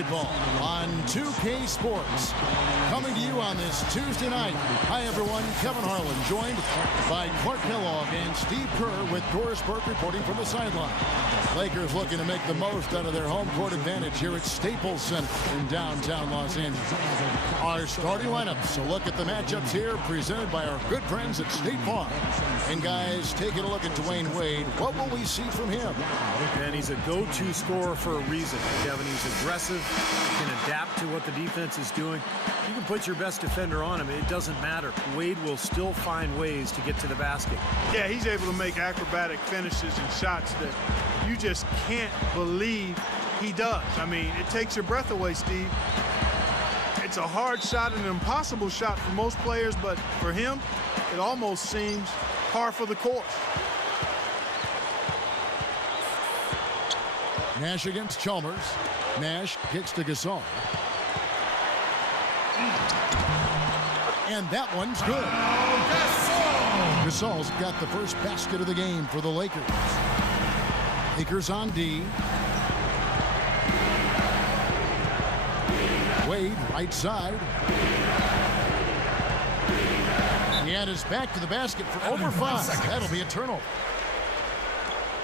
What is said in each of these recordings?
basketball on 2K Sports. Coming to you on this Tuesday night. Hi, everyone. Kevin Harlan, joined by Clark Kellogg and Steve Kerr with Doris Burke reporting from the sideline. Lakers looking to make the most out of their home court advantage here at Staples Center in downtown Los Angeles. Our starting lineups, a look at the matchups here presented by our good friends at State Farm. And guys, taking a look at Dwayne Wade, what will we see from him? And he's a go-to scorer for a reason, Kevin. He's aggressive, can adapt to what the defense is doing. You can put your best defender on him. It doesn't matter. Wade will still find ways to get to the basket. Yeah, he's able to make acrobatic finishes and shots that you just can't believe he does. I mean, it takes your breath away, Steve. It's a hard shot, an impossible shot for most players, but for him, it almost seems par for the course. Nash against Chalmers. Nash kicks to Gasol. And that one's good. Gasol's got the first basket of the game for the Lakers. Lakers on D. Wade, right side. And is back to the basket for over 5. That'll be a turnover.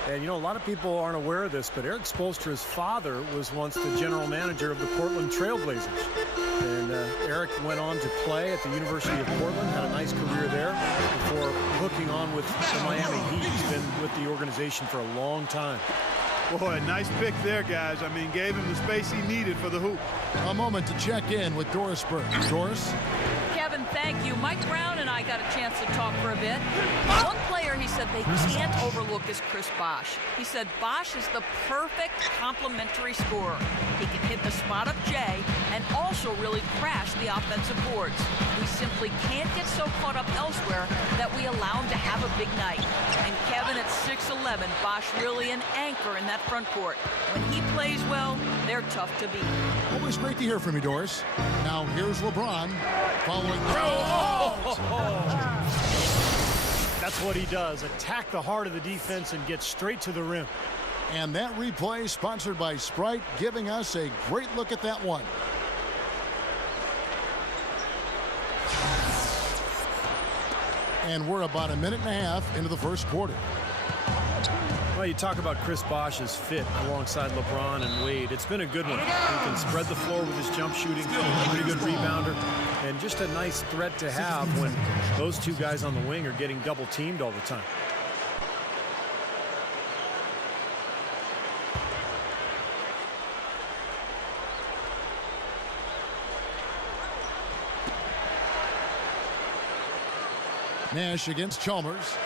And, you know, a lot of people aren't aware of this, but Eric Spoelstra's father was once the general manager of the Portland Trail Blazers. And Eric went on to play at the University of Portland, had a nice career there before hooking on with the Miami Heat. He's been with the organization for a long time. Boy, nice pick there, guys. I mean, gave him the space he needed for the hoop. A moment to check in with Doris Burke. Doris? Kevin, thank you. Mike Brown and I got a chance to talk for a bit. One player he said they can't overlook is Chris Bosh. He said Bosh is the perfect complementary scorer. He can hit the spot up Jay and also really crash the offensive boards. We simply can't get so caught up elsewhere that we allow him to have a big night. And Kevin, at 6'11", Bosh really an anchor in that front court. When he plays well, they're tough to beat. Always great to hear from you, Doris. Now here's LeBron following through. That's what he does, attack the heart of the defense and get straight to the rim. And that replay sponsored by Sprite, giving us a great look at that one. And we're about a minute and a half into the first quarter. Well, you talk about Chris Bosh's fit alongside LeBron and Wade. It's been a good one. He can spread the floor with his jump shooting, pretty good rebounder, and just a nice threat to have when those two guys on the wing are getting double teamed all the time. Nash against Chalmers.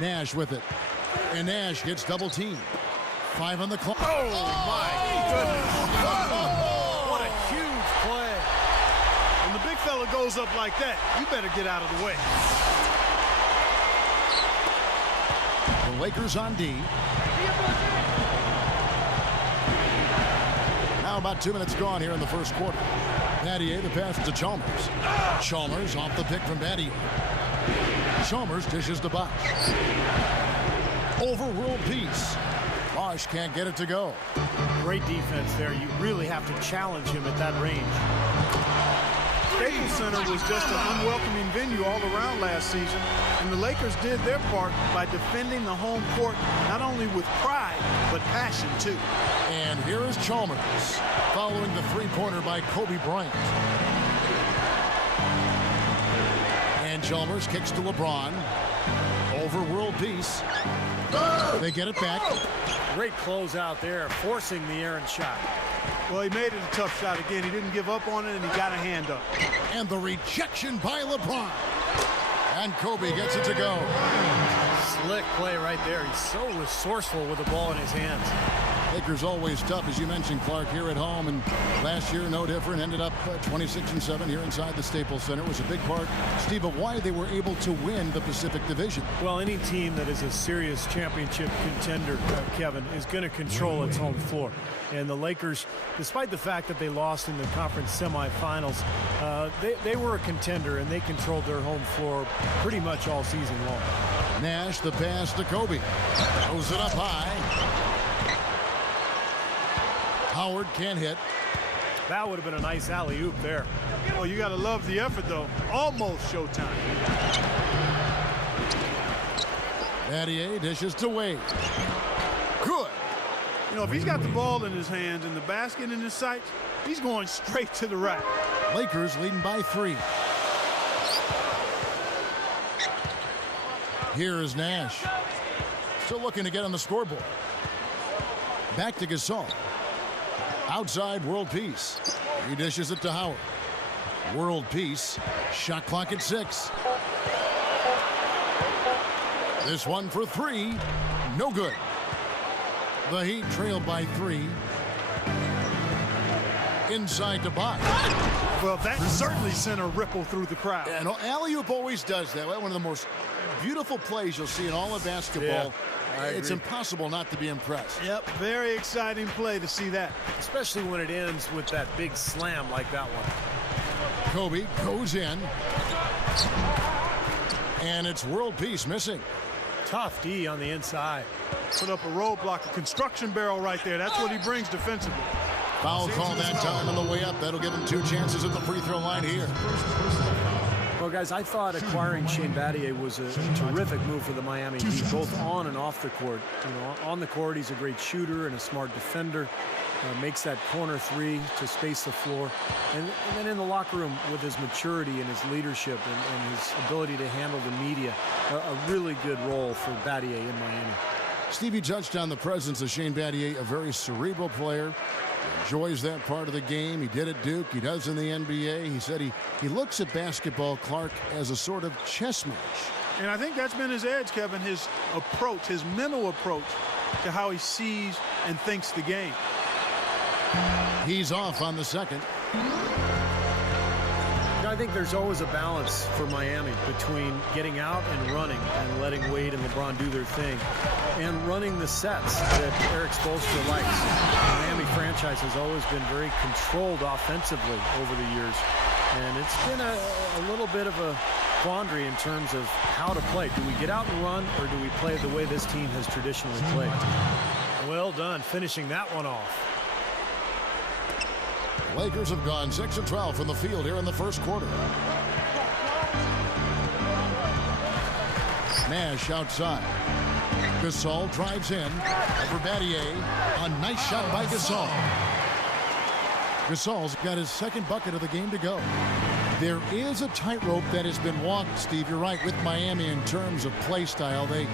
Nash with it. And Nash gets double teamed. 5 on the clock. Oh, my goodness. What a huge play. When the big fella goes up like that, you better get out of the way. The Lakers on D. Now about 2 minutes gone here in the first quarter. Battier, the pass to Chalmers. Chalmers off the pick from Battier. Chalmers dishes to Bosh. Overruled piece. Bosh can't get it to go. Great defense there. You really have to challenge him at that range. Staples Center was just an unwelcoming venue all around last season, and the Lakers did their part by defending the home court not only with pride, but passion too. And here is Chalmers following the three-pointer by Kobe Bryant. And Chalmers kicks to LeBron. Overruled piece. They get it back. Great close out there, forcing the errant shot. Well, he made it a tough shot again. He didn't give up on it, and he got a hand up. And the rejection by LeBron. And Kobe gets it to go. Slick play right there. He's so resourceful with the ball in his hands. Lakers always tough, as you mentioned, Clark, here at home. And last year, no different. Ended up 26-7 here inside the Staples Center. It was a big part, Steve, of why they were able to win the Pacific Division. Well, any team that is a serious championship contender, Kevin, is going to control its home floor. And the Lakers, despite the fact that they lost in the conference semifinals, they were a contender, and they controlled their home floor pretty much all season long. Nash, the pass to Kobe. Throws it up high. Howard can't hit. That would have been a nice alley-oop there. Oh, you got to love the effort, though. Almost showtime. Battier dishes to Wade. Good. You know, if he's got the ball in his hands and the basket in his sights, he's going straight to the rack. Lakers leading by 3. Here is Nash. Still looking to get on the scoreboard. Back to Gasol. Outside, World Peace. He dishes it to Howard. World Peace. Shot clock at 6. This one for 3. No good. The Heat trail by 3. Inside to Bosh. Well, that certainly sent a ripple through the crowd. And alley-oop always does that. One of the most beautiful plays you'll see in all of basketball. Yeah, it's impossible not to be impressed. Yep, very exciting play to see that. Especially when it ends with that big slam like that one. Kobe goes in. And it's World Peace missing. Tough D on the inside. Put up a roadblock, a construction barrel right there. That's what he brings defensively. Foul call that time on the way up. That'll give him 2 chances at the free throw line here. Well, guys, I thought acquiring Shane Battier was a terrific move for the Miami Heat, both on and off the court. You know, on the court, he's a great shooter and a smart defender. Makes that corner 3 to space the floor. And then in the locker room with his maturity and his leadership and his ability to handle the media, a really good role for Battier in Miami. Stevie touched on the presence of Shane Battier, a very cerebral player. Enjoys that part of the game. He did at Duke. He does in the NBA. He said he looks at basketball, Clark, as a sort of chess match. And I think that's been his edge, Kevin, his approach, his mental approach to how he sees and thinks the game. He's off on the second. I think there's always a balance for Miami between getting out and running and letting Wade and LeBron do their thing and running the sets that Erik Spoelstra likes. The Miami franchise has always been very controlled offensively over the years, and it's been a little bit of a quandary in terms of how to play. Do we get out and run, or do we play the way this team has traditionally played? Well done, finishing that one off. Lakers have gone 6 of 12 from the field here in the first quarter. Nash outside. Gasol drives in. Over Battier. A nice shot by Gasol. Gasol's got his second bucket of the game to go. There is a tightrope that has been walked, Steve. You're right, with Miami in terms of play style. They,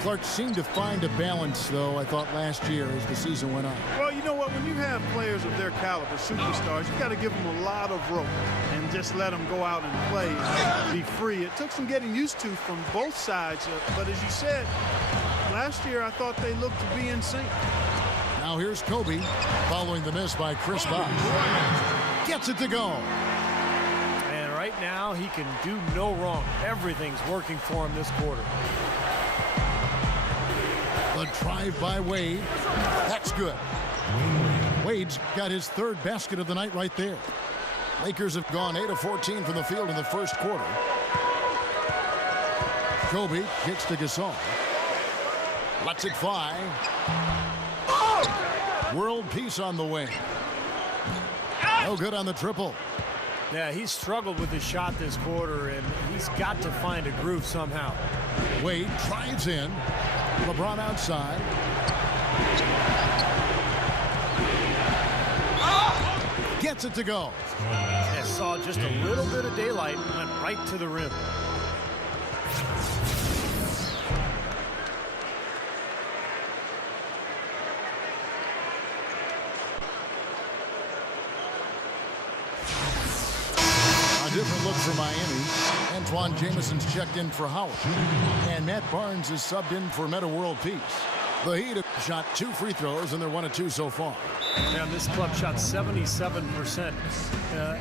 Clark seemed to find a balance, though, I thought, last year as the season went on. Well, you know what? When you have players of their caliber, superstars, you got to give them a lot of rope and just let them go out and play and be free. It took some getting used to from both sides. But as you said, last year I thought they looked to be in sync. Now here's Kobe following the miss by Chris Bosh. Gets it to go. Right now, he can do no wrong. Everything's working for him this quarter. The drive by Wade. That's good. Wade's got his third basket of the night right there. Lakers have gone 8 of 14 from the field in the first quarter. Kobe kicks to Gasol. Lets it fly. World Peace on the wing. No good on the triple. Yeah, he's struggled with his shot this quarter, and he's got to find a groove somehow. Wade drives in. LeBron outside. Gets it to go. Yeah, saw just a little bit of daylight and went right to the rim. Different look for Miami. Antoine Jameson's checked in for Howard. And Matt Barnes is subbed in for Meta World Peace. The Heat have shot 2 free throws, and they're 1 of 2 so far. Yeah, this club shot 77%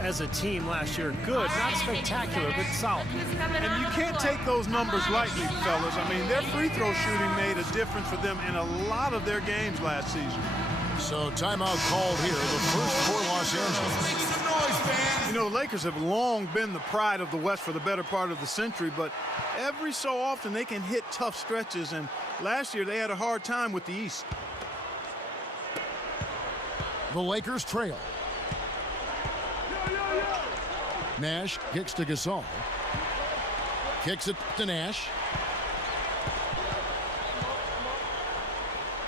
as a team last year. Good, not spectacular, but solid. And you can't take those numbers lightly, fellas. I mean, their free throw shooting made a difference for them in a lot of their games last season. So timeout called here, the first for Los Angeles. You know, the Lakers have long been the pride of the West for the better part of the century, but every so often they can hit tough stretches, and last year they had a hard time with the East. The Lakers trail. Nash kicks to Gasol. Kicks it to Nash.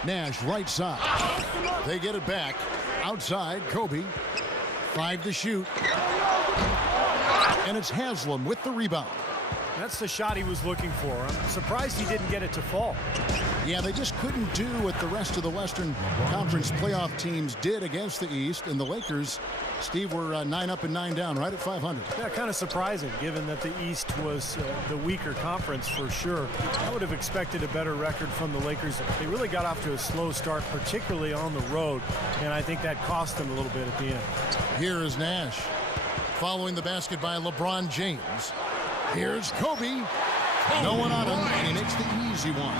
Nash right side. They get it back. Outside, Kobe. 5 to shoot. And it's Haslam with the rebound. That's the shot he was looking for. I'm surprised he didn't get it to fall. Yeah, they just couldn't do what the rest of the Western Conference playoff teams did against the East. And the Lakers, Steve, were 9 up and 9 down, right at 500. Yeah, kind of surprising, given that the East was the weaker conference for sure. I would have expected a better record from the Lakers. They really got off to a slow start, particularly on the road, and I think that cost them a little bit at the end. Here is Nash, following the basket by LeBron James. Here's Kobe. No one on him, and he makes the easy one.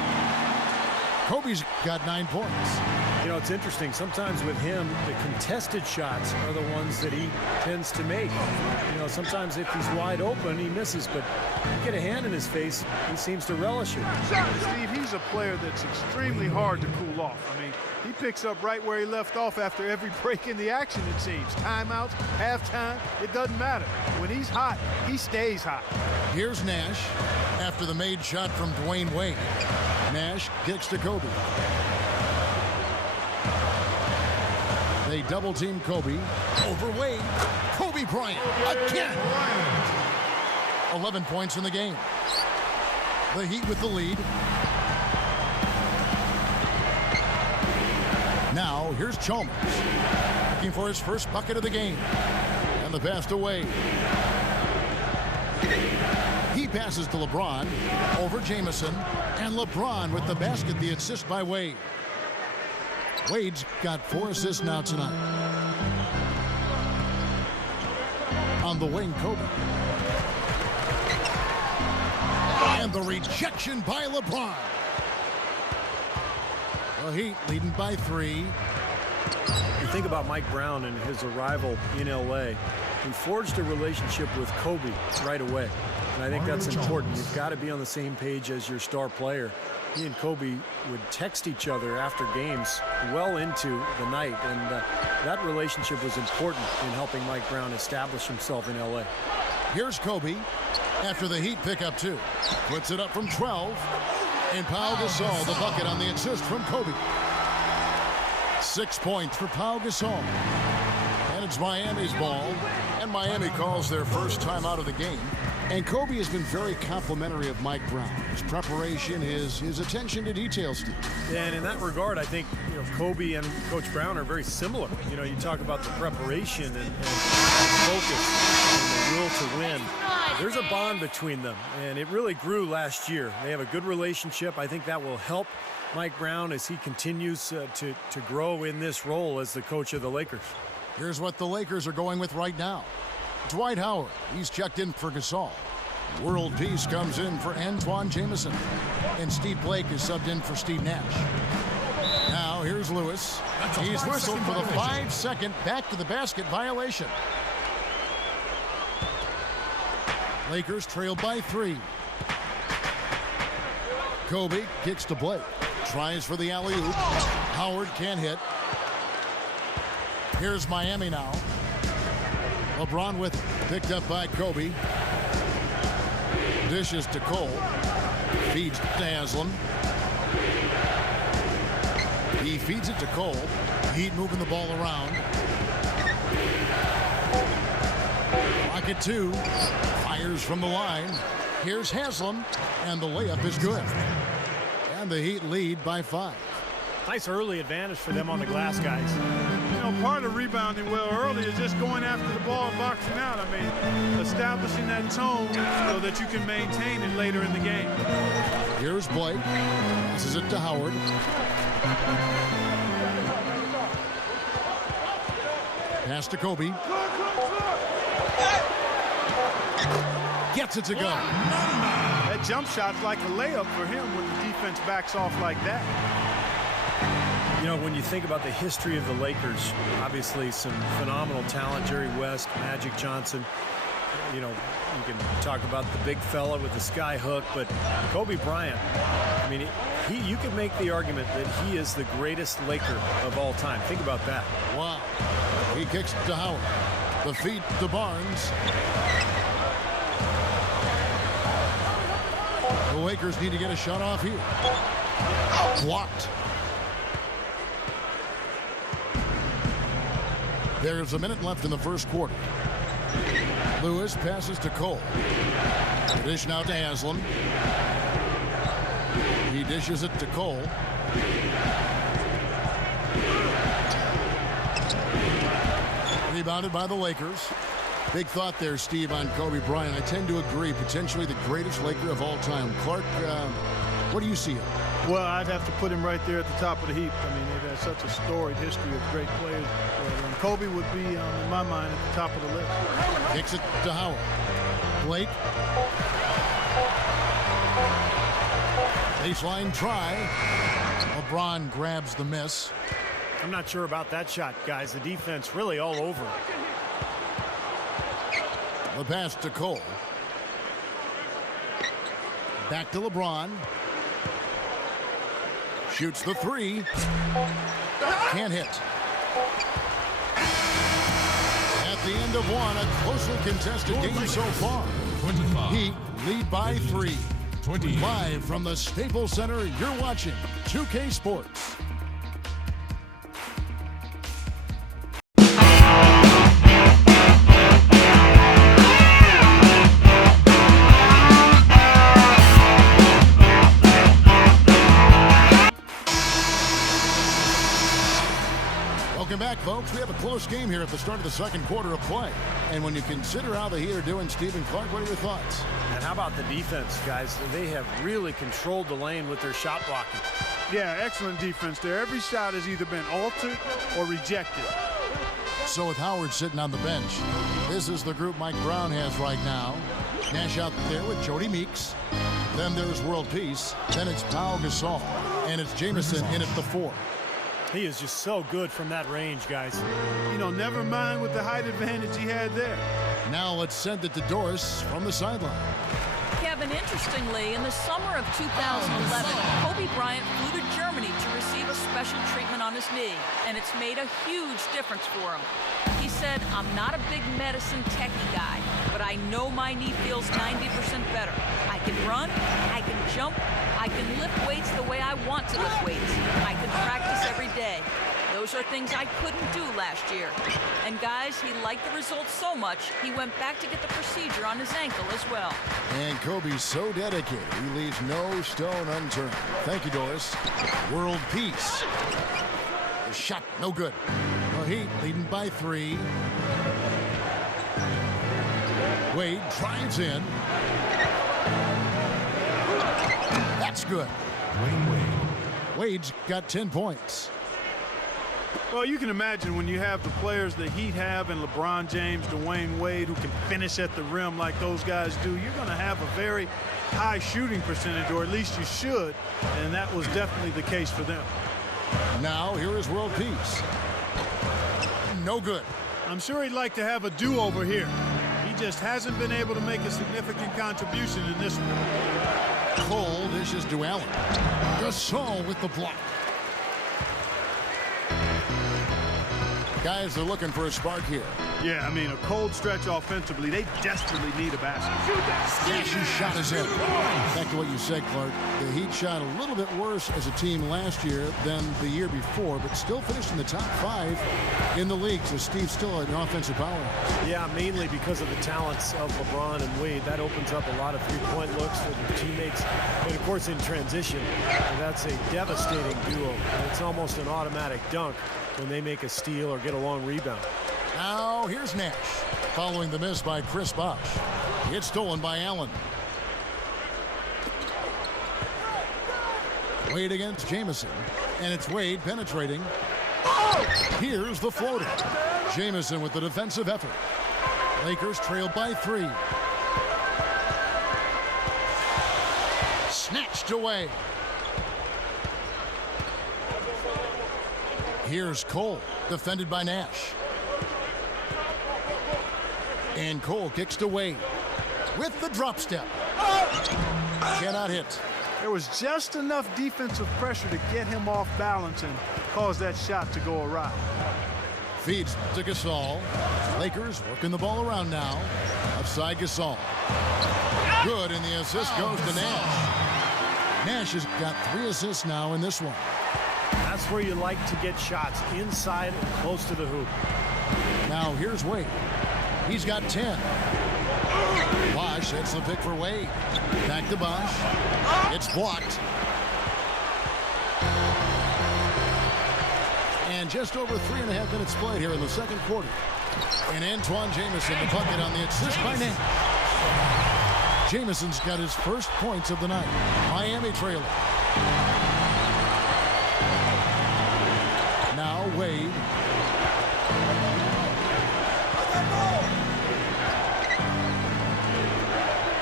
Kobe's got 9 points. You know, it's interesting. Sometimes with him, the contested shots are the ones that he tends to make. You know, sometimes if he's wide open, he misses, but you get a hand in his face, he seems to relish it. Steve, he's a player that's extremely hard to cool off. I mean, he picks up right where he left off after every break in the action, it seems. Timeouts, halftime, it doesn't matter. When he's hot, he stays hot. Here's Nash after the made shot from Dwayne Wade. Nash kicks to Kobe. They double team Kobe. Over Wade. Kobe Bryant again. 11 points in the game. The Heat with the lead. Now here's Chalmers, looking for his first bucket of the game. And the pass to Wade. He passes to LeBron, over Jamison, and LeBron with the basket, the assist by Wade. Wade's got 4 assists now tonight. On the wing, Kobe. And the rejection by LeBron. The Heat leading by 3. You think about Mike Brown and his arrival in L.A. He forged a relationship with Kobe right away. And I think that's important. You've got to be on the same page as your star player. He and Kobe would text each other after games well into the night. And that relationship was important in helping Mike Brown establish himself in L.A. Here's Kobe after the Heat pick up 2. Puts it up from 12. And Pau Gasol, the bucket on the assist from Kobe. 6 points for Pau Gasol. And it's Miami's ball. And Miami calls their first time out of the game. And Kobe has been very complimentary of Mike Brown. His preparation, his attention to detail, Steve. And in that regard, I think Kobe and Coach Brown are very similar. You talk about the preparation and focus and the will to win. There's a bond between them, and it really grew last year. They have a good relationship. I think that will help Mike Brown as he continues to grow in this role as the coach of the Lakers. Here's what the Lakers are going with right now. Dwight Howard, he's checked in for Gasol. World Peace comes in for Antoine Jamison. And Steve Blake is subbed in for Steve Nash. Now here's Lewis. He's whistled for the 5-second back to the basket violation. Lakers trail by 3. Kobe kicks to Blake. Tries for the alley-oop. Howard can't hit. Here's Miami now. LeBron with picked up by Kobe. Dishes to Cole. Feeds to Haslam. He feeds it to Cole. Heat moving the ball around. Pocket 2. Fires from the line. Here's Haslam. And the layup is good. And the Heat lead by 5. Nice early advantage for them on the glass, guys. Part of rebounding well early is just going after the ball and boxing out. I mean, establishing that tone so that you can maintain it later in the game. Here's Blake. Passes it to Howard. Pass to Kobe. Gets it to go. That jump shot's like a layup for him when the defense backs off like that. When you think about the history of the Lakers, obviously some phenomenal talent, Jerry West, Magic Johnson. You can talk about the big fella with the sky hook, but Kobe Bryant, I mean, You could make the argument that he is the greatest Laker of all time. Think about that. Wow. He kicks to Howard. The feed to Barnes. The Lakers need to get a shot off here. Blocked. There's a minute left in the first quarter. Lewis passes to Cole. The dish now to Haslam. He dishes it to Cole. Rebounded by the Lakers. Big thought there, Steve, on Kobe Bryant. I tend to agree, potentially the greatest Laker of all time. Clark, what do you see him? Well, I'd have to put him right there at the top of the heap. I mean, they've had such a storied history of great players. Kobe would be, in my mind, at the top of the list. Kicks it to Howard. Blake. Baseline try. LeBron grabs the miss. I'm not sure about that shot, guys. The defense really all over it. The pass to Cole. Back to LeBron. Shoots the three. Can't hit. At the end of one, a closely contested game so far. 25. Heat lead by 3. 20. Live from the Staples Center, you're watching 2K Sports. Welcome back, folks. We have a close game here at the start of the second quarter of play. And when you consider how the Heat are doing, Stephen Clark, what are your thoughts? And how about the defense, guys? They have really controlled the lane with their shot blocking. Yeah, excellent defense there. Every shot has either been altered or rejected. So with Howard sitting on the bench, this is the group Mike Brown has right now. Nash out there with Jody Meeks. Then there's World Peace. Then it's Pau Gasol. And it's Jamison in at the 4. He is just so good from that range, guys. You know, never mind with the height advantage he had there. Now let's send it to Doris from the sideline. Kevin, interestingly, in the summer of 2011, Kobe Bryant flew to Germany to receive a special treatment on his knee, and it's made a huge difference for him. He said, "I'm not a big medicine techie guy, but I know my knee feels 90% better. I can run, I can jump, I can lift weights the way I want to lift weights. I can practice every day. Those are things I couldn't do last year." And guys, he liked the results so much, he went back to get the procedure on his ankle as well. And Kobe's so dedicated, he leaves no stone unturned. Thank you, Doris. World Peace. The shot, no good. The Heat leading by 3. Wade drives in. That's good. Wade's got 10 points. Well, you can imagine when you have the players the Heat have and LeBron James, Dwayne Wade, who can finish at the rim like those guys do, you're going to have a very high shooting percentage, or at least you should, and that was definitely the case for them. Now, here is World Peace. No good. I'm sure he'd like to have a do-over here. He just hasn't been able to make a significant contribution in this one. Cole dishes to Allen. Gasol with the block. Guys are looking for a spark here. Yeah, I mean, a cold stretch offensively. They desperately need a basket. Nash's shot is in. Back to what you said, Clark. The Heat shot a little bit worse as a team last year than the year before, but still finished in the top 5 in the league. So Steve's still an offensive powerhouse. Yeah, mainly because of the talents of LeBron and Wade. That opens up a lot of three-point looks for their teammates. And, of course, in transition, that's a devastating duo. It's almost an automatic dunk when they make a steal or get a long rebound. Now here's Nash following the miss by Chris Bosh. It's stolen by Allen. Wade against Jamison, and it's Wade penetrating. Here's the floater. Jamison with the defensive effort. Lakers trail by 3. Snatched away. Here's Cole, defended by Nash. And Cole kicks to Wade with the drop step. Cannot hit. There was just enough defensive pressure to get him off balance and cause that shot to go awry. Feeds to Gasol. Lakers working the ball around now. Upside Gasol. Good, and the assist goes to Nash. Nash has got 3 assists now in this one. That's where you like to get shots, inside and close to the hoop. Now here's Wade. He's got 10. Bosh hits the pick for Wade. Back to Bosh. It's blocked. And just over 3.5 minutes played here in the second quarter. And Antoine Jamison, the bucket on the assist by Nash. Jamison's got his first points of the night. Miami trailing. Now Wade.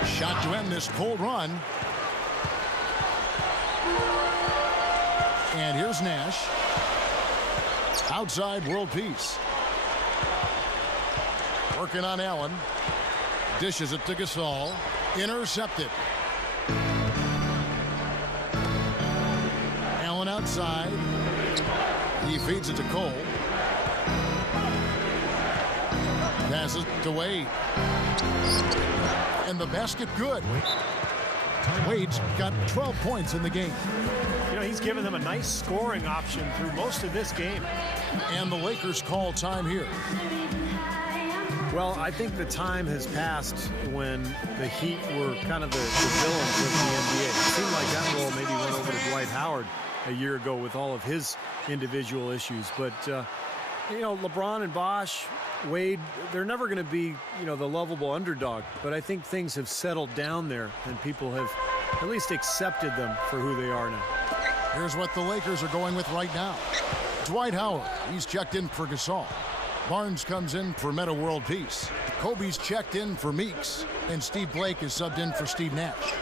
Shot to end this cold run. And here's Nash. Outside world peace. Working on Allen. Dishes it to Gasol. Intercepted. Allen outside. He feeds it to Cole. Passes to Wade. And the basket good. Wade's got 12 points in the game. You know, he's given them a nice scoring option through most of this game. And the Lakers call time here. Well, I think the time has passed when the Heat were kind of the villains of the NBA. It seemed like that role maybe went over to Dwight Howard a year ago with all of his individual issues. But, you know, LeBron and Bosh, Wade, they're never going to be, you know, the lovable underdog. But I think things have settled down there and people have at least accepted them for who they are now. Here's what the Lakers are going with right now. Dwight Howard, he's checked in for Gasol. Barnes comes in for Meta World Peace. Kobe's checked in for Meeks. And Steve Blake is subbed in for Steve Nash.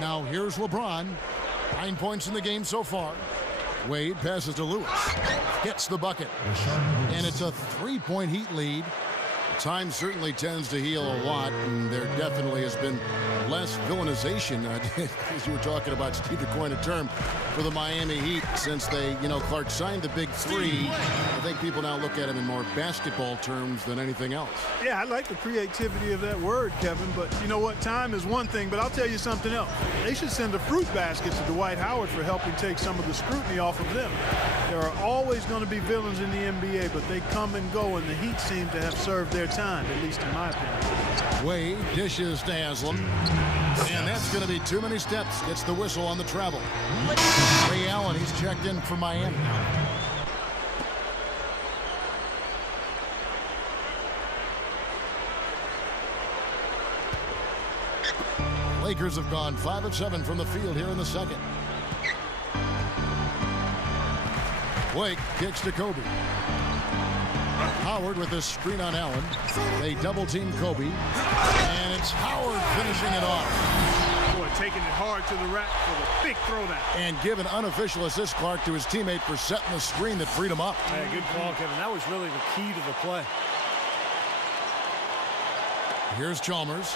Now here's LeBron. 9 points in the game so far. Wade passes to Lewis. Gets the bucket. And it's a 3-point Heat lead. Time certainly tends to heal a lot, and there definitely has been less villainization, as you were talking about, Steve, to coin a term, for the Miami Heat since they, you know, Clark signed the big three. I think people now look at him in more basketball terms than anything else. Yeah, I like the creativity of that word, Kevin, but you know what? Time is one thing, but I'll tell you something else. They should send a fruit basket to Dwight Howard for helping take some of the scrutiny off of them. There are always going to be villains in the NBA, but they come and go, and the Heat seem to have served their time, at least in my opinion. Wade dishes to Haslam. And that's going to be too many steps. Gets the whistle on the travel. Ray Allen, he's checked in for Miami. Lakers have gone 5 of 7 from the field here in the second. Blake kicks to Kobe. Howard with a screen on Allen. They double-team Kobe. And it's Howard finishing it off. Boy, taking it hard to the rack for the big throwdown. And give an unofficial assist, Clark, to his teammate for setting the screen that freed him up. Yeah, good call, Kevin. That was really the key to the play. Here's Chalmers.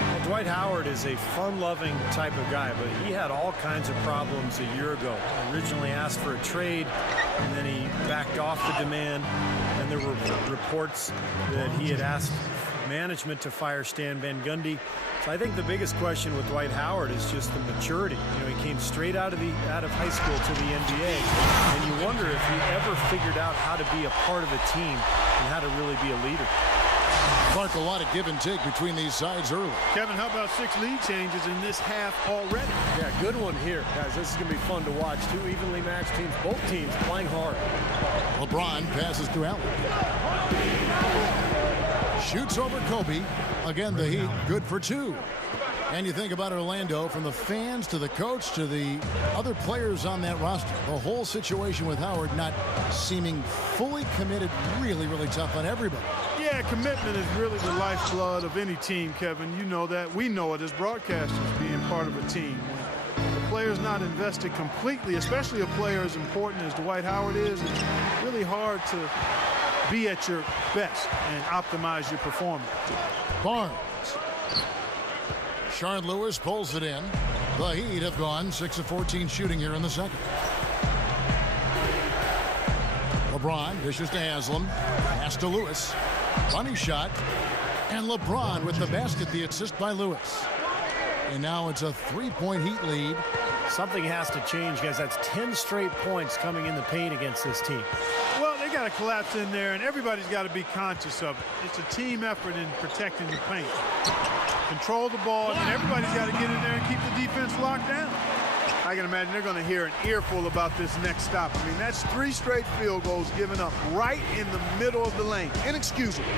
Well, Dwight Howard is a fun-loving type of guy, but he had all kinds of problems a year ago. Originally asked for a trade, and then he backed off the demand. And there were reports that he had asked management to fire Stan Van Gundy. So I think the biggest question with Dwight Howard is just the maturity. You know, he came straight out of high school to the NBA, and you wonder if he ever figured out how to be a part of a team and how to really be a leader. Clark, a lot of give and take between these sides early. Kevin, how about 6 lead changes in this half already? Yeah, good one here. Guys, this is going to be fun to watch. 2 evenly matched teams, both teams playing hard. LeBron passes to Allen. Shoots over Kobe. Again, the Heat good for 2. And you think about Orlando, from the fans to the coach to the other players on that roster. The whole situation with Howard not seeming fully committed, really, really tough on everybody. Yeah, commitment is really the lifeblood of any team, Kevin. You know that. We know it as broadcasters, being part of a team. When the player's not invested completely, especially a player as important as Dwight Howard is, it's really hard to be at your best and optimize your performance. Barnes Shard Lewis pulls it in. The Heat have gone 6 of 14 shooting here in the second. LeBron dishes to Haslam. Pass to Lewis. Funny shot. And LeBron with the basket, the assist by Lewis. And now it's a 3-point Heat lead. Something has to change, guys. That's 10 straight points coming in the paint against this team. Well, they got to collapse in there, and everybody's got to be conscious of it. It's a team effort in protecting the paint. Control the ball, and everybody's got to get in there and keep the defense locked down. I can imagine they're going to hear an earful about this next stop. I mean, that's 3 straight field goals given up right in the middle of the lane. Inexcusable.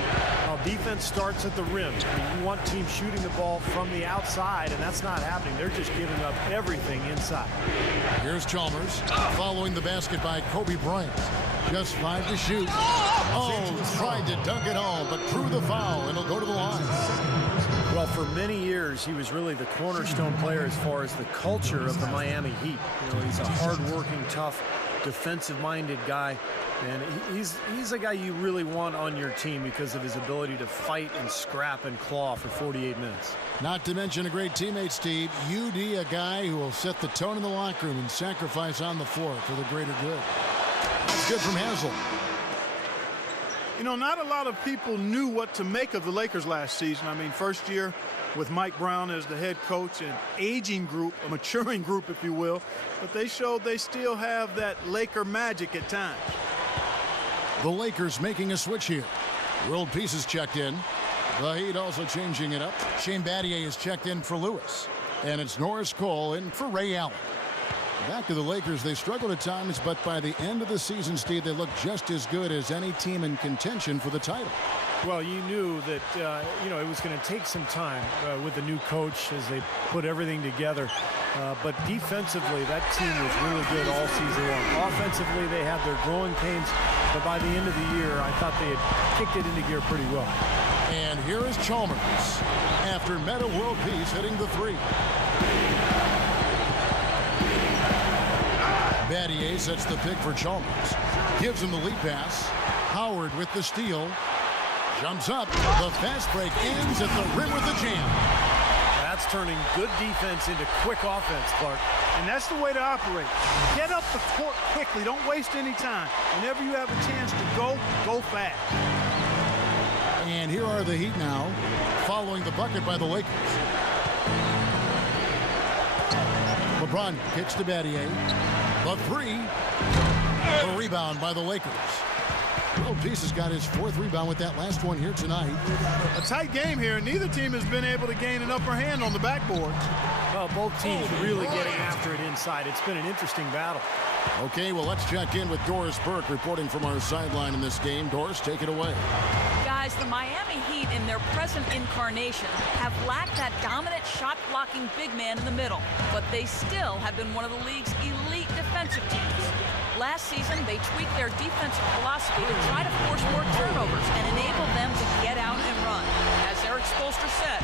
Well, defense starts at the rim. I mean, you want teams shooting the ball from the outside, and that's not happening. They're just giving up everything inside. Here's Chalmers following the basket by Kobe Bryant. Just 5 to shoot. Oh, tried to dunk it home, but drew the foul, and it'll go to the line. Well, for many years, he was really the cornerstone player as far as the culture of the Miami Heat. You know, he's a hard-working, tough, defensive-minded guy, and he's a guy you really want on your team because of his ability to fight and scrap and claw for 48 minutes. Not to mention a great teammate, Steve. UD, a guy who will set the tone in the locker room and sacrifice on the floor for the greater good. That's good from Hazel. You know, not a lot of people knew what to make of the Lakers last season. I mean, first year with Mike Brown as the head coach, an aging group, a maturing group, if you will. But they showed they still have that Laker magic at times. The Lakers making a switch here. World Peace is checked in. The Heat also changing it up. Shane Battier is checked in for Lewis. And it's Norris Cole in for Ray Allen. Back to the Lakers. They struggled at times, but by the end of the season, Steve, they look just as good as any team in contention for the title. Well, you knew that, you know, it was going to take some time with the new coach as they put everything together. But defensively, that team was really good all season long. Offensively, they had their growing pains, but by the end of the year, I thought they had kicked it into gear pretty well. And here is Chalmers after Meta World Peace hitting the 3. Battier sets the pick for Chalmers. Gives him the lead pass. Howard with the steal. Jumps up. The fast break ends at the rim with a jam. That's turning good defense into quick offense, Clark. And that's the way to operate. Get up the court quickly. Don't waste any time. Whenever you have a chance to go fast. And here are the Heat now, following the bucket by the Lakers. LeBron kicks to Battier. The 3. The rebound by the Lakers. World Peace has got his 4th rebound with that last one here tonight. A tight game here. Neither team has been able to gain an upper hand on the backboard. Well, both teams really getting after it inside. It's been an interesting battle. Okay, well, let's check in with Doris Burke reporting from our sideline in this game. Doris, take it away. Guys, the Miami Heat in their present incarnation have lacked that dominant shot-blocking big man in the middle, but they still have been one of the league's elite defensive teams. Last season, they tweaked their defensive philosophy to try to force more turnovers and enable them to get out and run. As Eric Spoelstra said,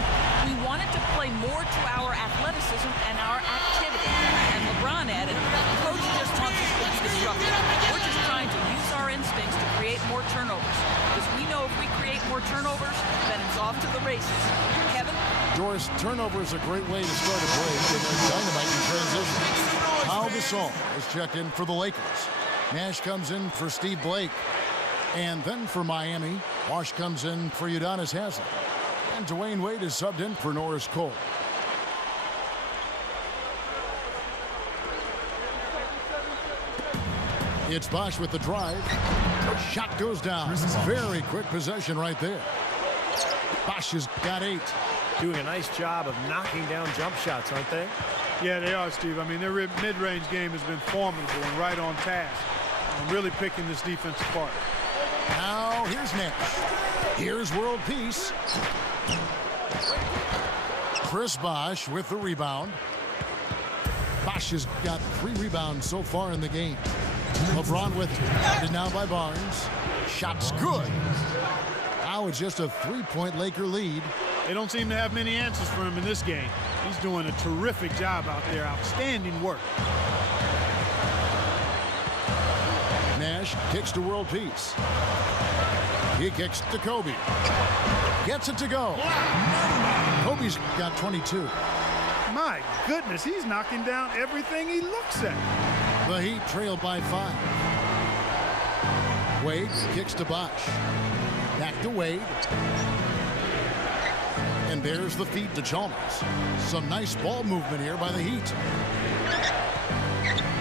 we wanted to play more to our athleticism and our activity. And LeBron added, coach just wants us to be disruptive. We're just trying to use our instincts to create more turnovers. Because we know if we create more turnovers, then it's off to the races. Kevin? Doris, turnover is a great way to start a break and then dynamite in transition. Pau Gasol is checked in for the Lakers. Nash comes in for Steve Blake. And then for Miami, Wash comes in for Udonis Haslem. And Dwayne Wade is subbed in for Norris Cole. It's Bosh with the drive. Shot goes down. Very quick possession right there. Bosh has got 8. Doing a nice job of knocking down jump shots, aren't they? Yeah, they are, Steve. I mean, their mid-range game has been formidable and right on task. I'm really picking this defense apart. Now, here's Nash. Here's World Peace. Chris Bosh with the rebound. Bosh has got 3 rebounds so far in the game. LeBron with it. Guarded now by Barnes. Shot's good. Now it's just a 3-point Laker lead. They don't seem to have many answers for him in this game. He's doing a terrific job out there. Outstanding work. Nash Nash kicks to World Peace. He kicks to Kobe. Gets it to go. Kobe's got 22. My goodness, he's knocking down everything he looks at. The Heat trail by 5. Wade kicks to Bosh. Back to Wade. And there's the feed to Chalmers. Some nice ball movement here by the Heat.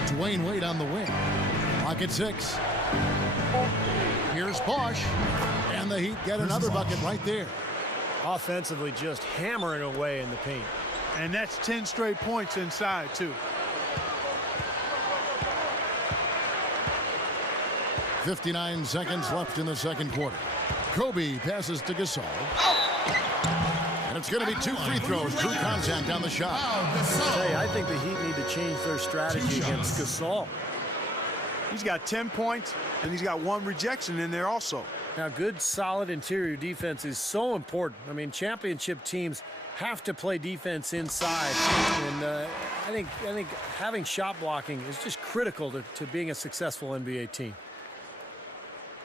Dwayne Wade on the wing. Clock at 6. Here's Bosh. And the Heat get another bucket right there. Offensively, just hammering away in the paint. And that's 10 straight points inside, too. 59 seconds left in the second quarter. Kobe passes to Gasol. And it's going to be 2 free throws. True contact on the shot. I'll tell you, I think the Heat need to change their strategy against Gasol. He's got 10 points, and he's got 1 rejection in there also. Now, good, solid interior defense is so important. I mean, championship teams have to play defense inside. And I think having shot blocking is just critical to being a successful NBA team.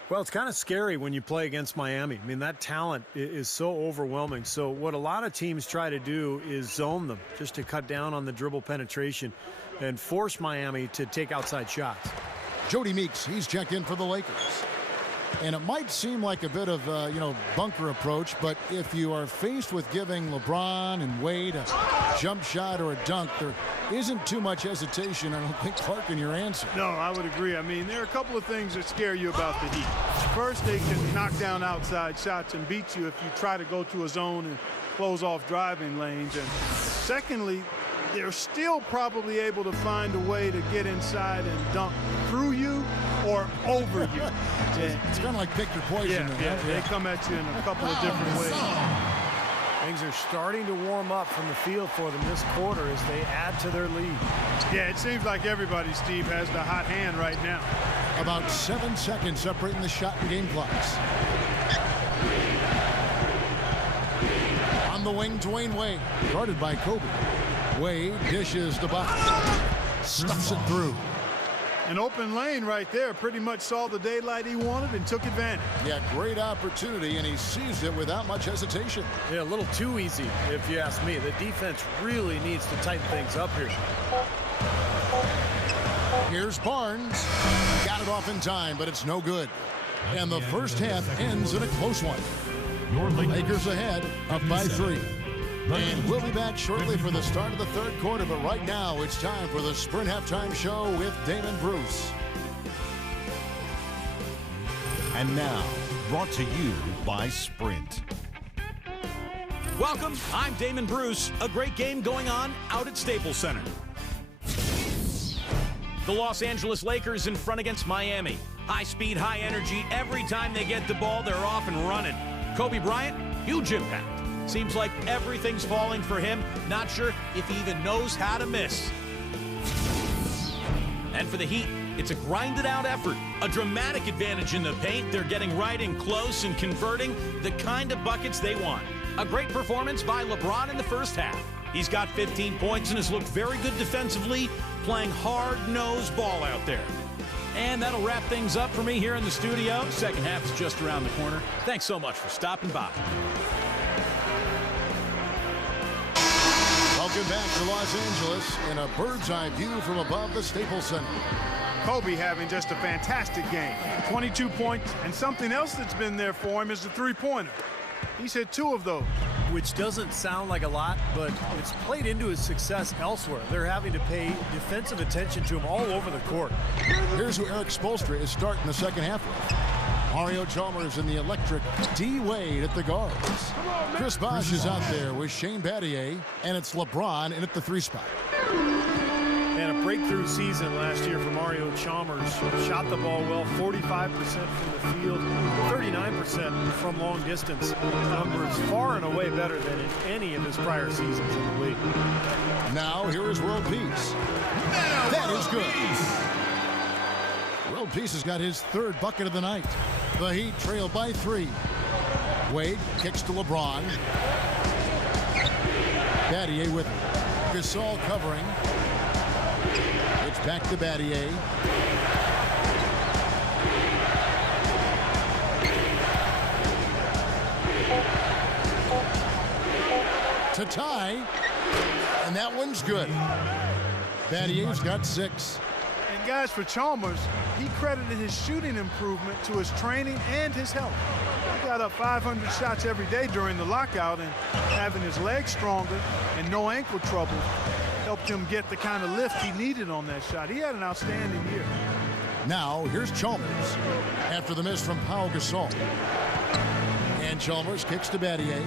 Well, it's kind of scary when you play against Miami. I mean, that talent is so overwhelming. So what a lot of teams try to do is zone them just to cut down on the dribble penetration and force Miami to take outside shots. Jody Meeks, he's checked in for the Lakers. And it might seem like a bit of, bunker approach, but if you are faced with giving LeBron and Wade a jump shot or a dunk, there isn't too much hesitation, I don't think, Clark, in your answer. No, I would agree. I mean, there are a couple of things that scare you about the Heat. First, they can knock down outside shots and beat you if you try to go to a zone and close off driving lanes. And secondly, they're still probably able to find a way to get inside and dunk through you or over you. It's kind of like pick your poison. Yeah, they come at you in a couple of different ways. Things are starting to warm up from the field for them this quarter as they add to their lead. Yeah, it seems like everybody, Steve, has the hot hand right now. About 7 seconds separating the shot and game clocks. On the wing, Dwayne Wade, guarded by Kobe. Wade dishes to Bosh. Stuffs it through. An open lane right there. Pretty much saw the daylight he wanted and took advantage. Yeah, great opportunity, and he seized it without much hesitation. Yeah, a little too easy, if you ask me. The defense really needs to tighten things up here. Here's Barnes. Got it off in time, but it's no good. And the first half ends in a close one. Lakers ahead, up by 3. And we'll be back shortly for the start of the third quarter, but right now it's time for the Sprint Halftime Show with Damon Bruce. And now, brought to you by Sprint. Welcome, I'm Damon Bruce. A great game going on out at Staples Center. The Los Angeles Lakers in front against Miami. High speed, high energy. Every time they get the ball, they're off and running. Kobe Bryant, huge impact. Seems like everything's falling for him. Not sure if he even knows how to miss. And for the Heat, it's a grinded-out effort. A dramatic advantage in the paint. They're getting right in close and converting the kind of buckets they want. A great performance by LeBron in the first half. He's got 15 points and has looked very good defensively, playing hard-nosed ball out there. And that'll wrap things up for me here in the studio. Second half is just around the corner. Thanks so much for stopping by. Welcome back to Los Angeles in a bird's eye view from above the Staples Center. Kobe having just a fantastic game. 22 points, and something else that's been there for him is the three-pointer. He's hit 2 of those. Which doesn't sound like a lot, but it's played into his success elsewhere. They're having to pay defensive attention to him all over the court. Here's who Erik Spoelstra is starting the second half with. Mario Chalmers and the electric D. Wade at the guards. Chris Bosh is out there with Shane Battier, and it's LeBron in at the 3 spot. And a breakthrough season last year for Mario Chalmers. Shot the ball well, 45% from the field, 39% from long distance. Numbers far and away better than in any of his prior seasons in the league. Now here is World Peace. That is good. World Peace has got his 3rd bucket of the night. The Heat trail by 3. Wade kicks to LeBron. Battier with Gasol covering. It's back to Battier. the tie. And that one's good. Battier's got 6. And guys, for Chalmers, he credited his shooting improvement to his training and his health. He got up 500 shots every day during the lockout, and having his legs stronger and no ankle trouble helped him get the kind of lift he needed on that shot. He had an outstanding year. Now, here's Chalmers after the miss from Pau Gasol. And Chalmers kicks to Battier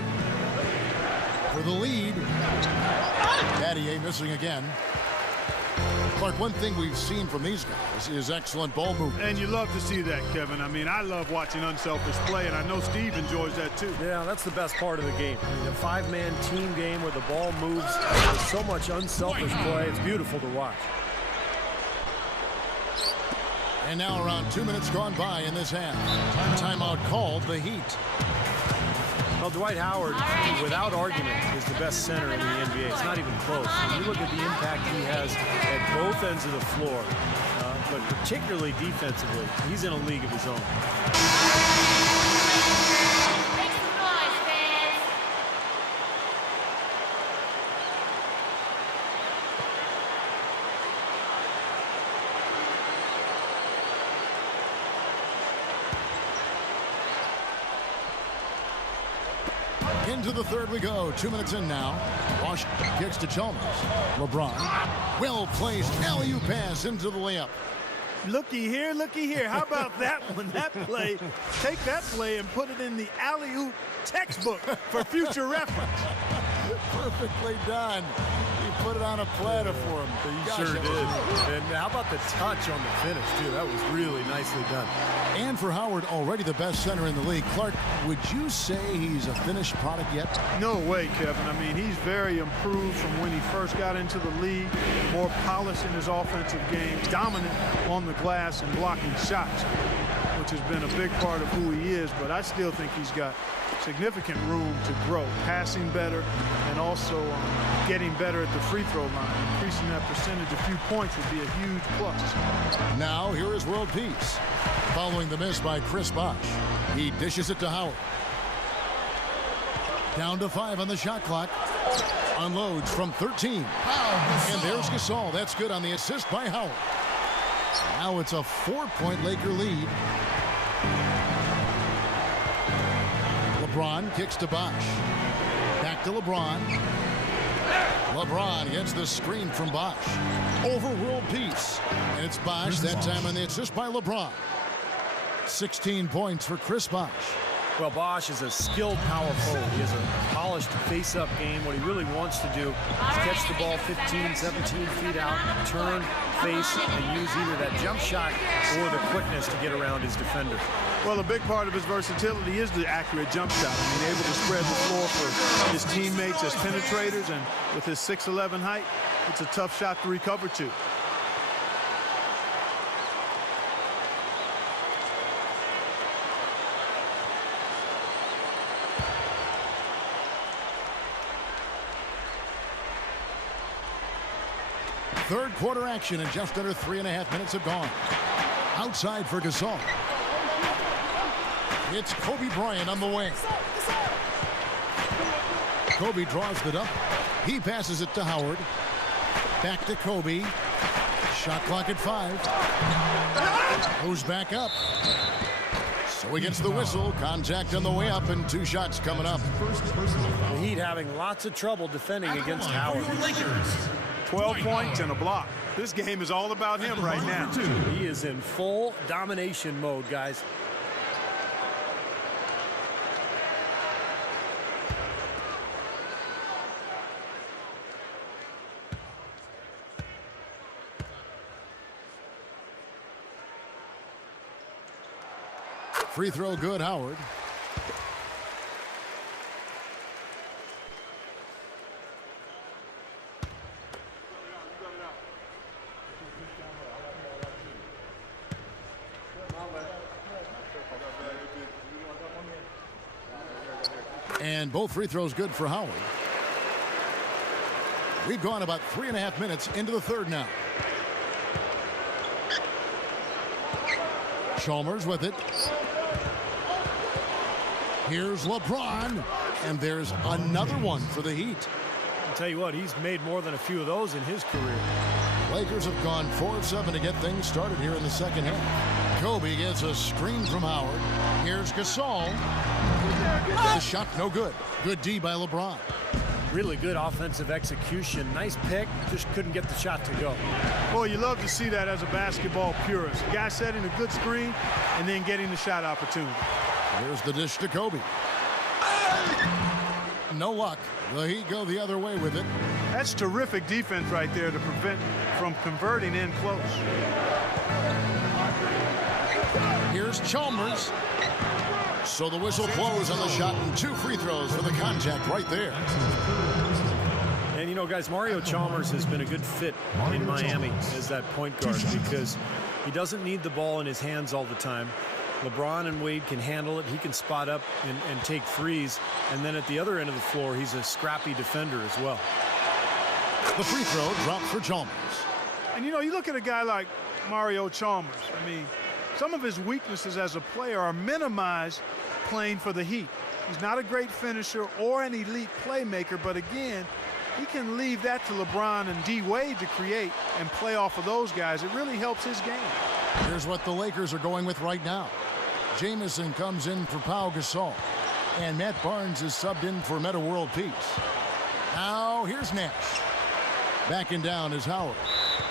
for the lead. Battier missing again. Clark, one thing we've seen from these guys is excellent ball movement. And you love to see that, Kevin. I mean, I love watching unselfish play, and I know Steve enjoys that too. Yeah, that's the best part of the game. I mean, a 5-man team game where the ball moves with so much unselfish play. It's beautiful to watch. And now around 2 minutes gone by in this half. Timeout called, the Heat. Well, Dwight Howard, without argument, is the best center in the NBA. It's not even close. When you look at the impact he has at both ends of the floor, but particularly defensively, he's in a league of his own. Into the third we go. 2 minutes in now. Washington kicks to Chalmers. LeBron. Well-placed alley-oop pass into the layup. Looky here, looky here. How about that one? That play. Take that play and put it in the alley-oop textbook for future reference. Perfectly done. He put it on a platter for him. He sure did. And how about the touch on the finish, too? That was really nicely done. And for Howard, already the best center in the league. Clark, would you say he's a finished product yet? No way, Kevin. I mean, he's very improved from when he first got into the league. More polished in his offensive game. Dominant on the glass and blocking shots, which has been a big part of who he is. But I still think he's got significant room to grow, passing better and also getting better at the free throw line. Increasing that percentage a few points would be a huge plus. Now here is world peace. Following the miss by Chris Bosh, he dishes it to Howard. Down to 5 on the shot clock. Unloads from 13. And there's Gasol. That's good on the assist by Howard. Now it's a 4-point Laker lead. LeBron kicks to Bosh. Back to LeBron. LeBron gets the screen from Bosh. Over world peace. And it's Bosh that time on the assist by LeBron. 16 points for Chris Bosh. Well, Bosh is a skilled power forward. He has a polished face-up game. What he really wants to do is catch the ball 15, 17 feet out, turn, face, and use either that jump shot or the quickness to get around his defender. Well, a big part of his versatility is the accurate jump shot. I mean, able to spread the floor for his teammates as penetrators, and with his 6'11" height, it's a tough shot to recover to. Third quarter action and just under 3.5 minutes have gone. Outside for Gasol. It's Kobe Bryant on the wing. Kobe draws it up. He passes it to Howard. Back to Kobe. Shot clock at 5. Goes back up. So he gets the whistle. Contact on the way up and 2 shots coming up. The Heat having lots of trouble defending against Howard. 12 points and a block. This game is all about him right now. He is in full domination mode, guys. Free throw good, Howard. And both free throws good for Howard. We've gone about 3.5 minutes into the third now. Chalmers with it. Here's LeBron. And there's another one for the Heat. tell you what, he's made more than a few of those in his career. Lakers have gone 4 of 7 to get things started here in the second half. Kobe gets a screen from Howard. Here's Gasol. The shot no good. Good D by LeBron. Really good offensive execution. Nice pick, just couldn't get the shot to go. Boy, you love to see that as a basketball purist. A guy setting a good screen and then getting the shot opportunity. Here's the dish to Kobe. No luck. The Heat go the other way with it. That's terrific defense right there to prevent from converting in close. Here's Chalmers. So the whistle blows on the shot and 2 free throws for the contact right there. And you know, guys, Mario Chalmers has been a good fit in Miami as that point guard because he doesn't need the ball in his hands all the time. LeBron and Wade can handle it. He can spot up and take threes. And then at the other end of the floor, he's a scrappy defender as well. The free throw dropped for Chalmers. And you know, you look at a guy like Mario Chalmers. I mean, some of his weaknesses as a player are minimized playing for the Heat. He's not a great finisher or an elite playmaker, but again, he can leave that to LeBron and D. Wade to create and play off of those guys. It really helps his game. Here's what the Lakers are going with right now. Jamison comes in for Pau Gasol. And Matt Barnes is subbed in for Metta World Peace. Now here's Nash. Backing down is Howard.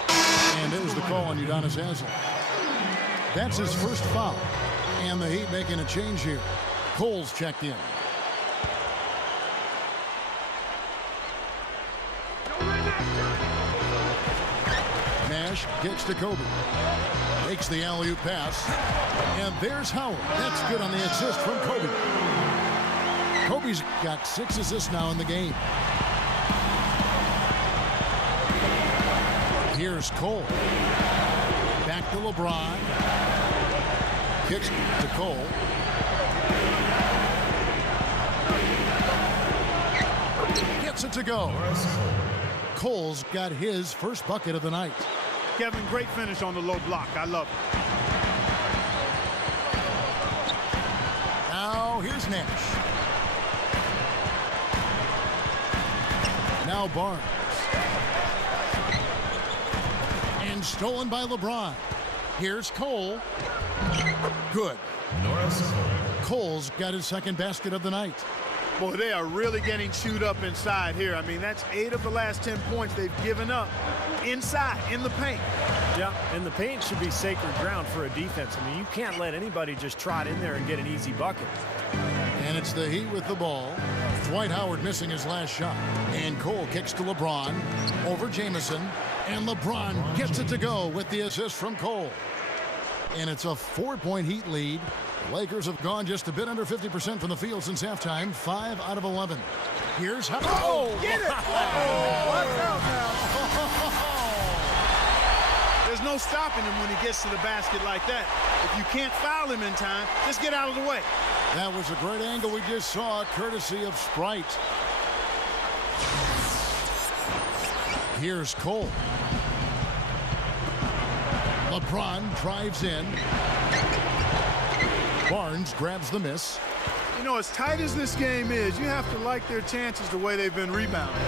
And there's the call on Udonis Haslem. That's his first foul. And the Heat making a change here. Cole's checked in. Nash kicks to Kobe. Makes the alley-oop pass. And there's Howard. That's good on the assist from Kobe. Kobe's got 6 assists now in the game. Here's Cole. Back to LeBron. Kicks to Cole. Gets it to go. Cole's got his first bucket of the night. Kevin, great finish on the low block. I love it. Now here's Nash. Now Barnes. And stolen by LeBron. Here's Cole. Good. Cole's got his second basket of the night. Boy, they are really getting chewed up inside here. I mean, that's 8 of the last 10 points they've given up inside, in the paint. Yeah, and the paint should be sacred ground for a defense. I mean, you can't let anybody just trot in there and get an easy bucket. And it's the Heat with the ball. Dwight Howard missing his last shot. And Cole kicks to LeBron over Jamison. And LeBron gets it to go with the assist from Cole. And it's a 4-point Heat lead. The Lakers have gone just a bit under 50% from the field since halftime. 5 out of 11. Here's how. Oh, get it! Watch out now. There's no stopping him when he gets to the basket like that. If you can't foul him in time, just get out of the way. That was a great angle we just saw, courtesy of Sprite. Here's Cole. LeBron drives in. Barnes grabs the miss. You know, as tight as this game is, you have to like their chances the way they've been rebounding.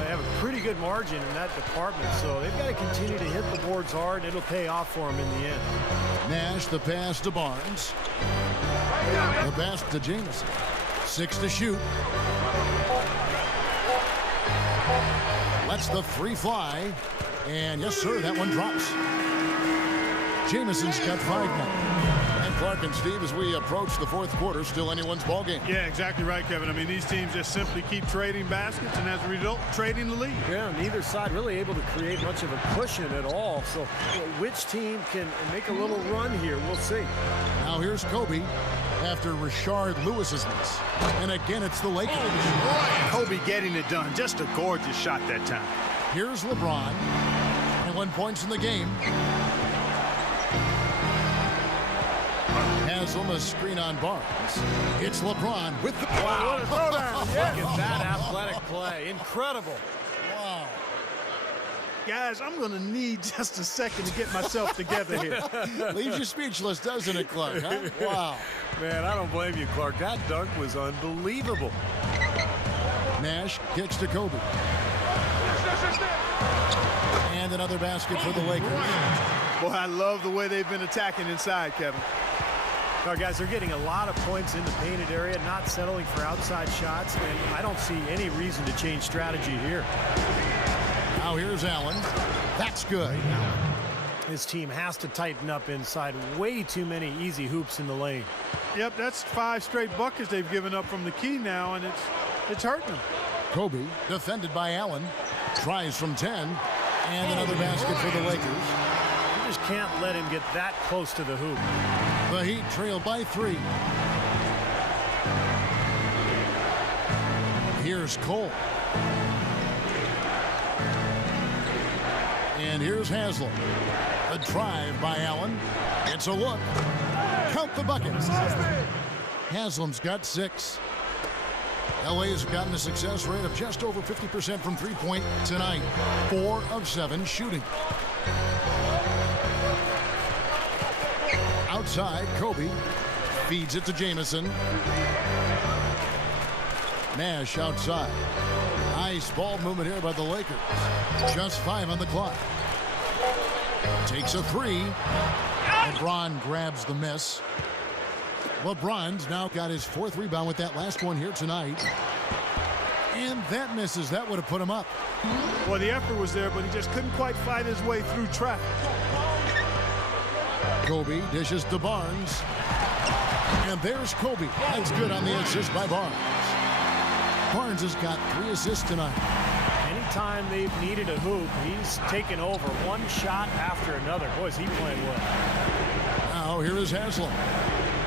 They have a pretty good margin in that department, so they've got to continue to hit the boards hard, and it'll pay off for them in the end. Nash, the pass to Barnes. The pass to Jamison. 6 to shoot. Lets the 3 fly. And yes, sir, that one drops. Jamison's got 5 now. And Clark and Steve, as we approach the 4th quarter, still anyone's ball game. Yeah, exactly right, Kevin. I mean, these teams just simply keep trading baskets, and as a result, trading the lead. Yeah, neither side really able to create much of a cushion at all. So which team can make a little run here? We'll see. Now here's Kobe after Rashard Lewis's miss. And again, it's the Lakers. Kobe getting it done. Just a gorgeous shot that time. Here's LeBron. 21 points in the game. Haslem, a screen on Barnes. It's LeBron with the... Wow, what a throwdown. Yes. Look at that athletic play. Incredible. Wow. Guys, I'm going to need just a second to get myself together here. Leaves you speechless, doesn't it, Clark? Huh? Wow. Man, I don't blame you, Clark. That dunk was unbelievable. Nash kicks to Kobe. And another basket for the Lakers. Boy, I love the way they've been attacking inside, Kevin. All right, guys, they're getting a lot of points in the painted area, not settling for outside shots, and I don't see any reason to change strategy here. Now here's Allen. That's good. His team has to tighten up inside. Way too many easy hoops in the lane. Yep, that's 5 straight buckets they've given up from the key now, and it's hurting them. Kobe, defended by Allen, tries from 10, and another basket for the Lakers. You just can't let him get that close to the hoop. The Heat trail by 3. Here's Cole. And here's Haslem. A drive by Allen. It's a look. Count the buckets. Haslem's got 6. LA's gotten a success rate of just over 50% from three-point tonight. 4 of 7 shooting. Outside, Kobe feeds it to Jamison. Nash outside. Nice ball movement here by the Lakers. Just 5 on the clock. Takes a 3. LeBron grabs the miss. LeBron's now got his 4th rebound with that last one here tonight. And that misses. That would have put him up. Well, the effort was there, but he just couldn't quite fight his way through traffic. Kobe dishes to Barnes. And there's Kobe. That's good on the assist by Barnes. Barnes has got 3 assists tonight. Anytime they've needed a hoop, he's taken over one shot after another. Boy, is he playing well. Now here is Haslem.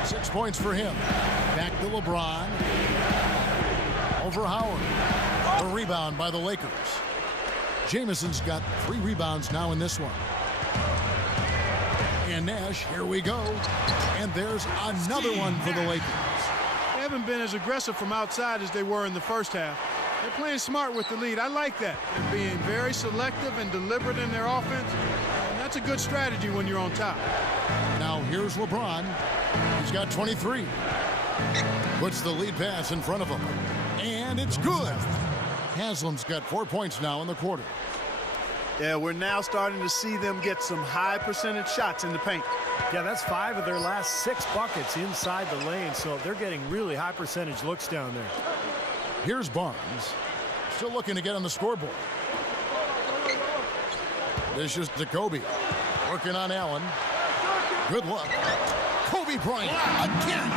6 points for him. Back to LeBron. Over Howard. The rebound by the Lakers. Jamison's got 3 rebounds now in this one. And Nash, here we go. And there's another one for the Lakers. They haven't been as aggressive from outside as they were in the first half. They're playing smart with the lead. I like that. They're being very selective and deliberate in their offense. And that's a good strategy when you're on top. Now here's LeBron. He's got 23. Puts the lead pass in front of him. And it's good. Haslem's got 4 points now in the quarter. Yeah, we're now starting to see them get some high percentage shots in the paint. Yeah, that's 5 of their last 6 buckets inside the lane, so they're getting really high percentage looks down there. Here's Barnes. Still looking to get on the scoreboard. Dishes to Kobe. Working on Allen. Good luck. Kobe Bryant again.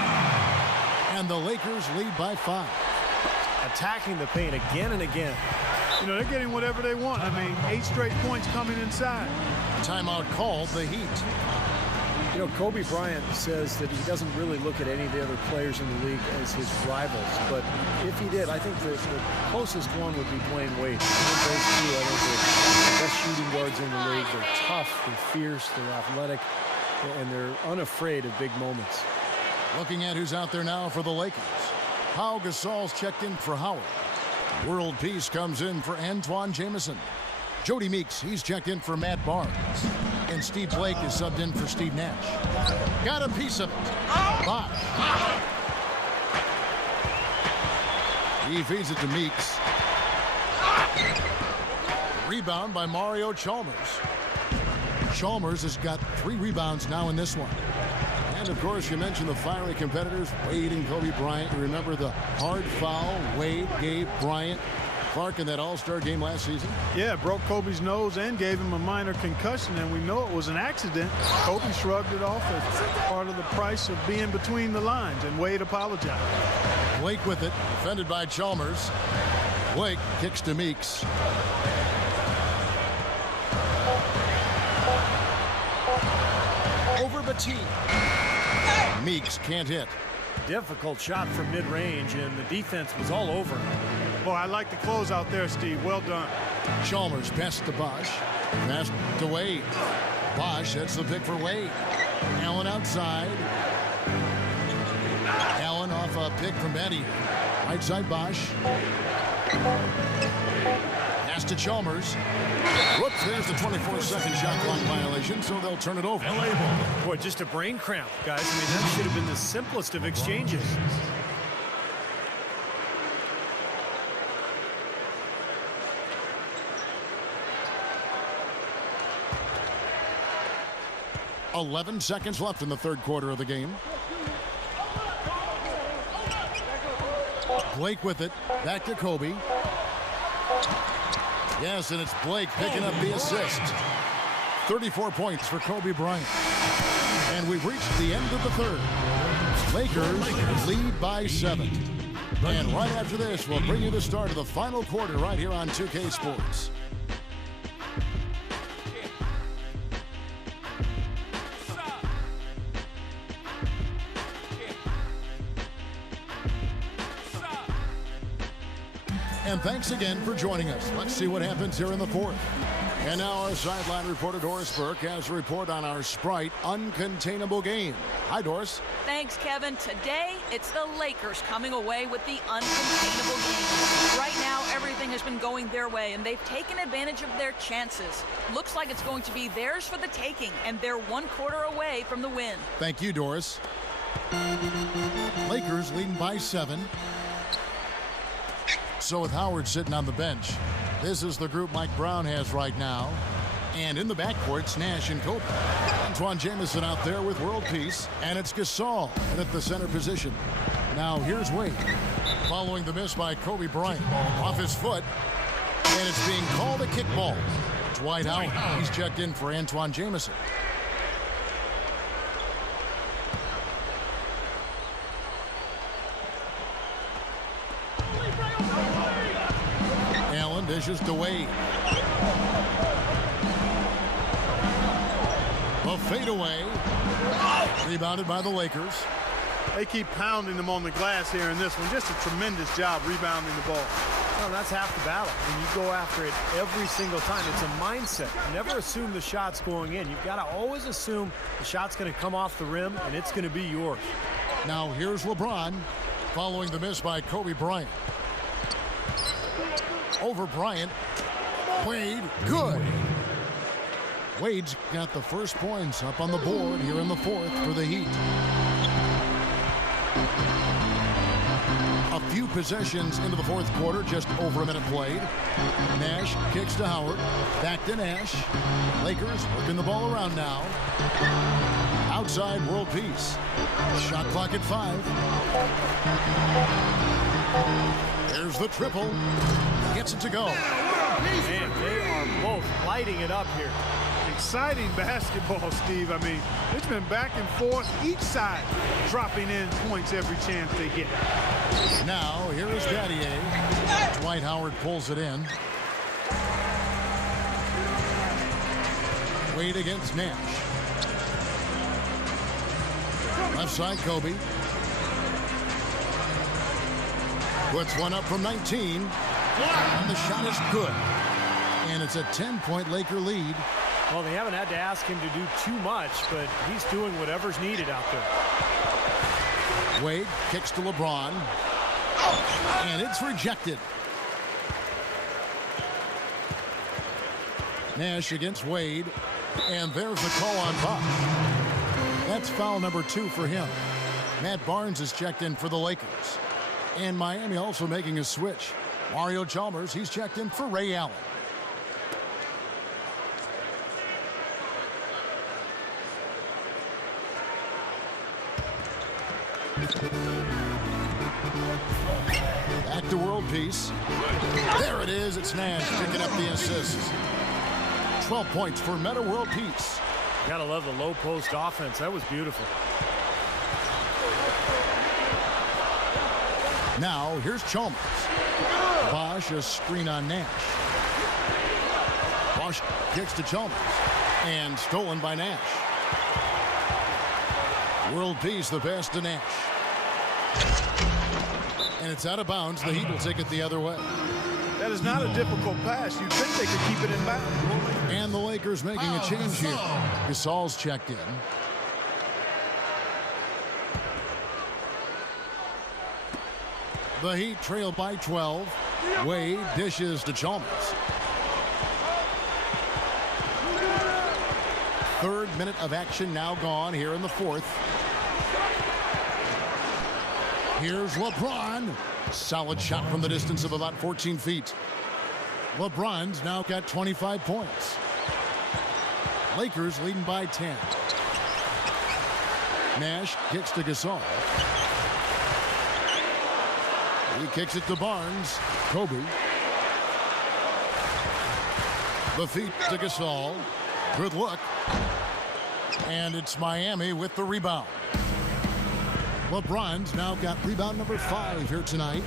And the Lakers lead by 5. Attacking the paint again and again. You know, they're getting whatever they want. I mean, 8 straight points coming inside. Timeout called, the Heat. You know, Kobe Bryant says that he doesn't really look at any of the other players in the league as his rivals. But if he did, I think the closest one would be Dwayne Wade. Those two, I think, are the best shooting guards in the league. They're tough, they're fierce, they're athletic, and they're unafraid of big moments. Looking at who's out there now for the Lakers. Pau Gasol's checked in for Howard. World Peace comes in for Antoine Jamison. Jody Meeks, he's checked in for Matt Barnes. And Steve Blake is subbed in for Steve Nash. Got a piece of it. Bosh. He feeds it to Meeks. Rebound by Mario Chalmers. Chalmers has got 3 rebounds now in this one. And, of course, you mentioned the fiery competitors, Wade and Kobe Bryant. You remember the hard foul Wade gave Bryant Clark in that All-Star game last season? Yeah, broke Kobe's nose and gave him a minor concussion, and we know it was an accident. Kobe shrugged it off as part of the price of being between the lines, and Wade apologized. Blake with it, defended by Chalmers. Blake kicks to Meeks. Over Bateen. Meeks can't hit. Difficult shot from mid-range, and the defense was all over him. Boy, I like the close out there, Steve. Well done. Chalmers passed to Bosh. Pass to Wade. Bosh, that's the pick for Wade. Allen outside. Allen off a pick from Eddie. Right side Bosh. Pass to Chalmers. Whoops, there's the 24-second shot clock violation, so they'll turn it over. Boy, just a brain cramp, guys. I mean, that should have been the simplest of exchanges. 11 seconds left in the third quarter of the game. Blake with it. Back to Kobe. Yes, and it's Blake picking up the assist. 34 points for Kobe Bryant. And we've reached the end of the third. Lakers lead by 7. And right after this, we'll bring you the start of the final quarter right here on 2K Sports. And thanks again for joining us. Let's see what happens here in the fourth. And now our sideline reporter Doris Burke has a report on our Sprite uncontainable game. Hi, Doris. Thanks, Kevin. Today, it's the Lakers coming away with the uncontainable game. Right now, everything has been going their way, and they've taken advantage of their chances. Looks like it's going to be theirs for the taking, and they're 1 quarter away from the win. Thank you, Doris. Lakers leading by 7. So with Howard sitting on the bench, this is the group Mike Brown has right now. And in the backcourt, it's Nash and Kobe. Antoine Jamison out there with world peace. And it's Gasol at the center position. Now here's Wade. Following the miss by Kobe Bryant. Off his foot. And it's being called a kickball. Dwight Howard. He's checked in for Antoine Jamison. Allen dishes to Wade. A fadeaway. Rebounded by the Lakers. They keep pounding them on the glass here in this one. Just a tremendous job rebounding the ball. Well, that's half the battle. When you go after it every single time, it's a mindset. Never assume the shot's going in. You've got to always assume the shot's going to come off the rim, and it's going to be yours. Now here's LeBron following the miss by Kobe Bryant. Over Bryant. Wade, good. Wade's got the first points up on the board here in the fourth for the Heat. A few possessions into the fourth quarter, just over a minute played. Nash kicks to Howard. Back to Nash. Lakers working the ball around now. Outside world peace. Shot clock at 5. There's the triple. Gets it to go. Man, they are both lighting it up here. Exciting basketball, Steve. I mean, it's been back and forth. Each side dropping in points every chance they get. Now, here is Battier. Dwight Howard pulls it in. Wade against Nash. Left side, Kobe. Puts one up from 19. And the shot is good. And it's a 10-point Laker lead. Well, they haven't had to ask him to do too much, but he's doing whatever's needed out there. Wade kicks to LeBron. And it's rejected. Nash against Wade. And there's the call on Bosh. That's foul number 2 for him. Matt Barnes is checked in for the Lakers. And Miami also making a switch. Mario Chalmers, he's checked in for Ray Allen. Back to world peace. There it is. It's Nash picking up the assists. 12 points for Meta World Peace. Gotta love the low post offense. That was beautiful. Now here's Chalmers. Bosh, a screen on Nash. Bosh kicks to Chalmers. And stolen by Nash. World peace, the pass to Nash. And it's out of bounds. The Heat will take it the other way. That is not a difficult pass. You'd think they could keep it in bounds. And the Lakers making a change here. Gasol's checked in. The Heat trail by 12. Wade dishes to Chalmers. Third minute of action now gone here in the fourth. Here's LeBron. Solid shot from the distance of about 14 feet. LeBron's now got 25 points. Lakers leading by 10. Nash kicks to Gasol. He kicks it to Barnes. Kobe. The feet to Gasol. Good look. And it's Miami with the rebound. LeBron's now got rebound number 5 here tonight.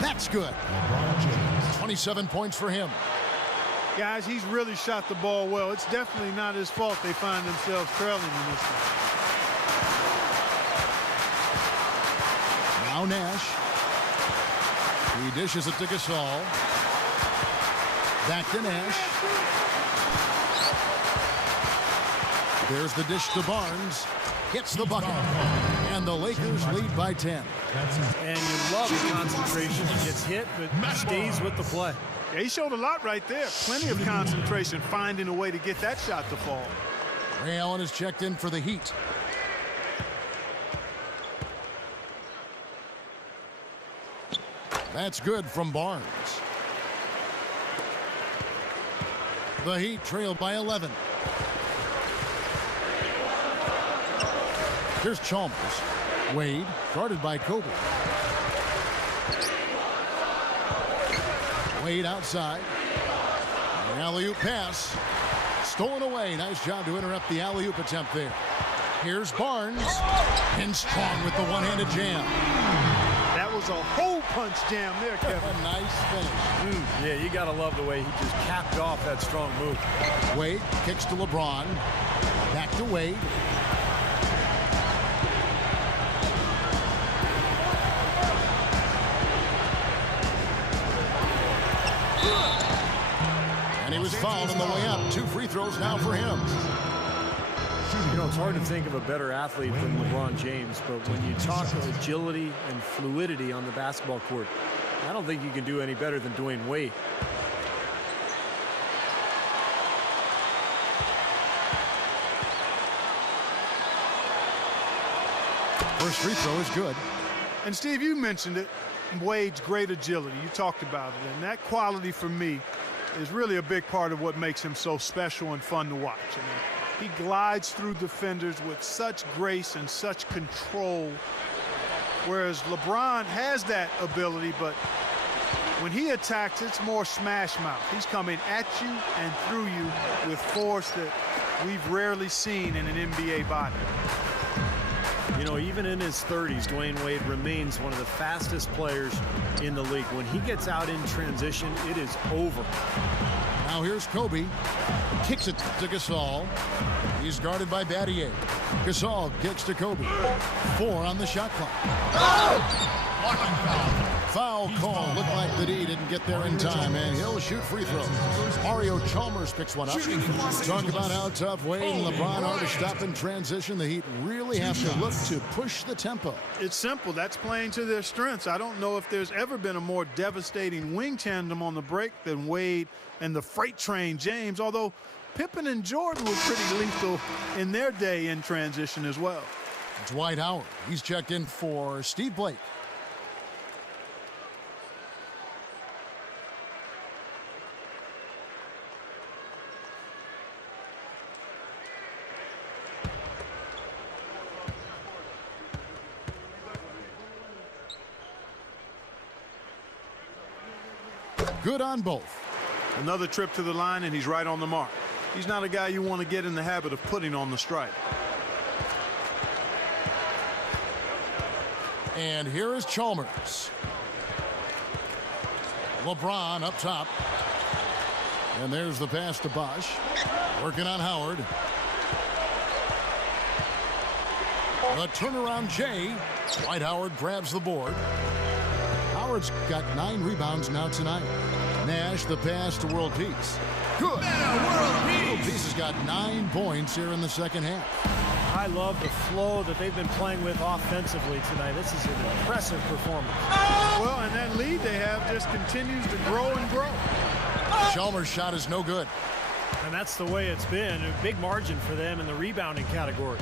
That's good. 27 points for him. Guys, he's really shot the ball well. It's definitely not his fault they find themselves trailing in this one. Now Nash. He dishes it to Gasol. Back to Nash. There's the dish to Barnes. Hits the bucket. And the Lakers lead by 10. And you love the concentration. He gets hit, but stays with the play. Yeah, he showed a lot right there. Plenty of concentration, finding a way to get that shot to fall. Ray Allen is checked in for the Heat. That's good from Barnes. The Heat trail by 11. Here's Chalmers. Wade, guarded by Kobe. Wade outside. An alley-oop pass. Stolen away. Nice job to interrupt the alley-oop attempt there. Here's Barnes. And strong with the one-handed jam. That was a hole punch jam there, Kevin. Nice finish. Yeah, you got to love the way he just capped off that strong move. Wade kicks to LeBron. Back to Wade. And he was fouled on the way up. 2 free throws now for him. You know, it's hard to think of a better athlete than LeBron James, but when you talk agility and fluidity on the basketball court, I don't think you can do any better than Dwayne Wade. First free throw is good. And Steve, you mentioned it. Wade's great agility. You talked about it. And that quality for me is really a big part of what makes him so special and fun to watch. I mean, he glides through defenders with such grace and such control, whereas LeBron has that ability, but when he attacks, it's more smash mouth. He's coming at you and through you with force that we've rarely seen in an NBA body. You know, even in his 30s, Dwayne Wade remains one of the fastest players in the league. When he gets out in transition, it is over. Now here's Kobe. Kicks it to Gasol. He's guarded by Battier. Gasol kicks to Kobe. 4 on the shot clock. Foul call. Looked like the D didn't get there in time, and he'll shoot free throws. Mario Chalmers picks one up. Talk about how tough Wade and LeBron are to stop in transition. The Heat really have to look to push the tempo. It's simple. That's playing to their strengths. I don't know if there's ever been a more devastating wing tandem on the break than Wade and the freight train James, although Pippen and Jordan were pretty lethal in their day in transition as well. Dwight Howard. He's checked in for Steve Blake. Good on both. Another trip to the line, and he's right on the mark. He's not a guy you want to get in the habit of putting on the stripe. And here is Chalmers. LeBron up top. And there's the pass to Bosh. Working on Howard. The turnaround Jay. Dwight Howard grabs the board. Howard's got 9 rebounds now tonight. Nash, the pass to World Peace. Good. World Peace has got 9 points here in the second half. I love the flow that they've been playing with offensively tonight. This is an impressive performance. Well, and that lead they have just continues to grow and grow. Chalmers' shot is no good. And that's the way it's been. A big margin for them in the rebounding category.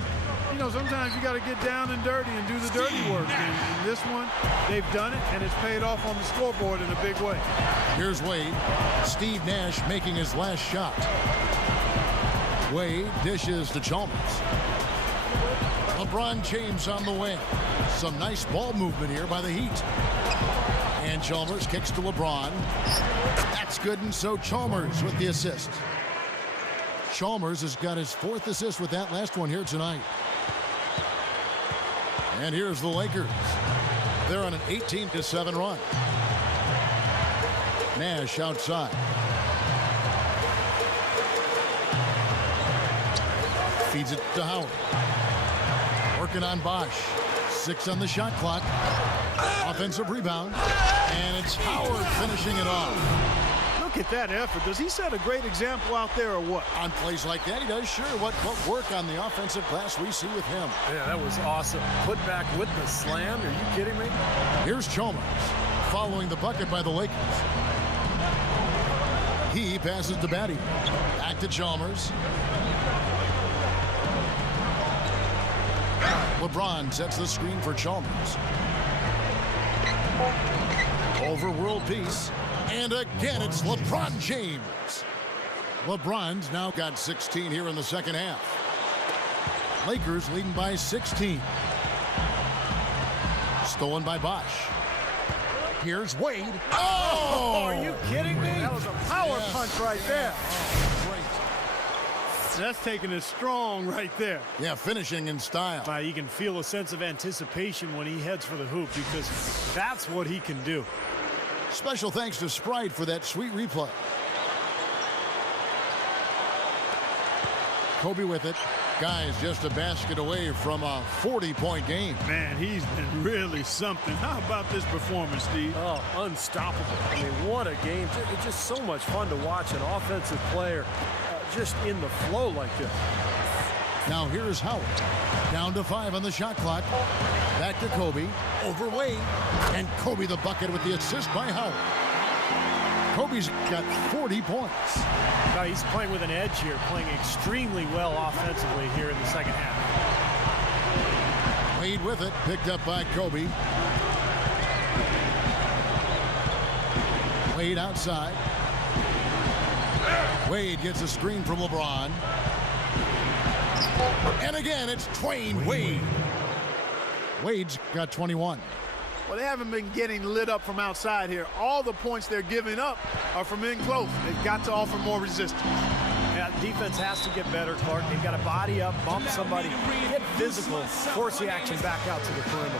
You know, sometimes you got to get down and dirty and do the dirty work. And in this one, they've done it, and it's paid off on the scoreboard in a big way. Here's Wade. Steve Nash making his last shot. Wade dishes to Chalmers. LeBron James on the wing. Some nice ball movement here by the Heat. And Chalmers kicks to LeBron. That's good, and so Chalmers with the assist. Chalmers has got his 4th assist with that last one here tonight. And here's the Lakers. They're on an 18-7 run. Nash outside. Feeds it to Howard. Working on Bosh. 6 on the shot clock. Offensive rebound. And it's Howard finishing it off. Look at that effort. Does he set a great example out there or what? On plays like that, he does. Sure. What work on the offensive glass we see with him. Yeah, that was awesome. Put back with the slam. Are you kidding me? Here's Chalmers following the bucket by the Lakers. He passes to Batty. Back to Chalmers. LeBron sets the screen for Chalmers. Over world peace. And again, it's LeBron James. LeBron's now got 16 here in the second half. Lakers leading by 16. Stolen by Bosh. Here's Wade. Oh! Are you kidding me? That was a power punch right there. Great. That's taking it strong right there. Yeah, finishing in style. You can feel a sense of anticipation when he heads for the hoop because that's what he can do. Special thanks to Sprite for that sweet replay. Kobe with it. Guys, just a basket away from a 40-point game. Man, he's been really something. How about this performance, Steve? Oh, unstoppable. I mean, what a game. It's just so much fun to watch an offensive player just in the flow like this. Now here's Howard. Down to 5 on the shot clock. Back to Kobe. Over Wade. And Kobe the bucket with the assist by Howard. Kobe's got 40 points. Now he's playing with an edge here, playing extremely well offensively here in the second half. Wade with it. Picked up by Kobe. Wade outside. Wade gets a screen from LeBron. And again, it's Dwayne Wade. Wade's got 21. Well, they haven't been getting lit up from outside here. All the points they're giving up are from in close. They've got to offer more resistance. Yeah, defense has to get better, Clark. They've got to body up, bump somebody, get physical, force the action back out to the perimeter.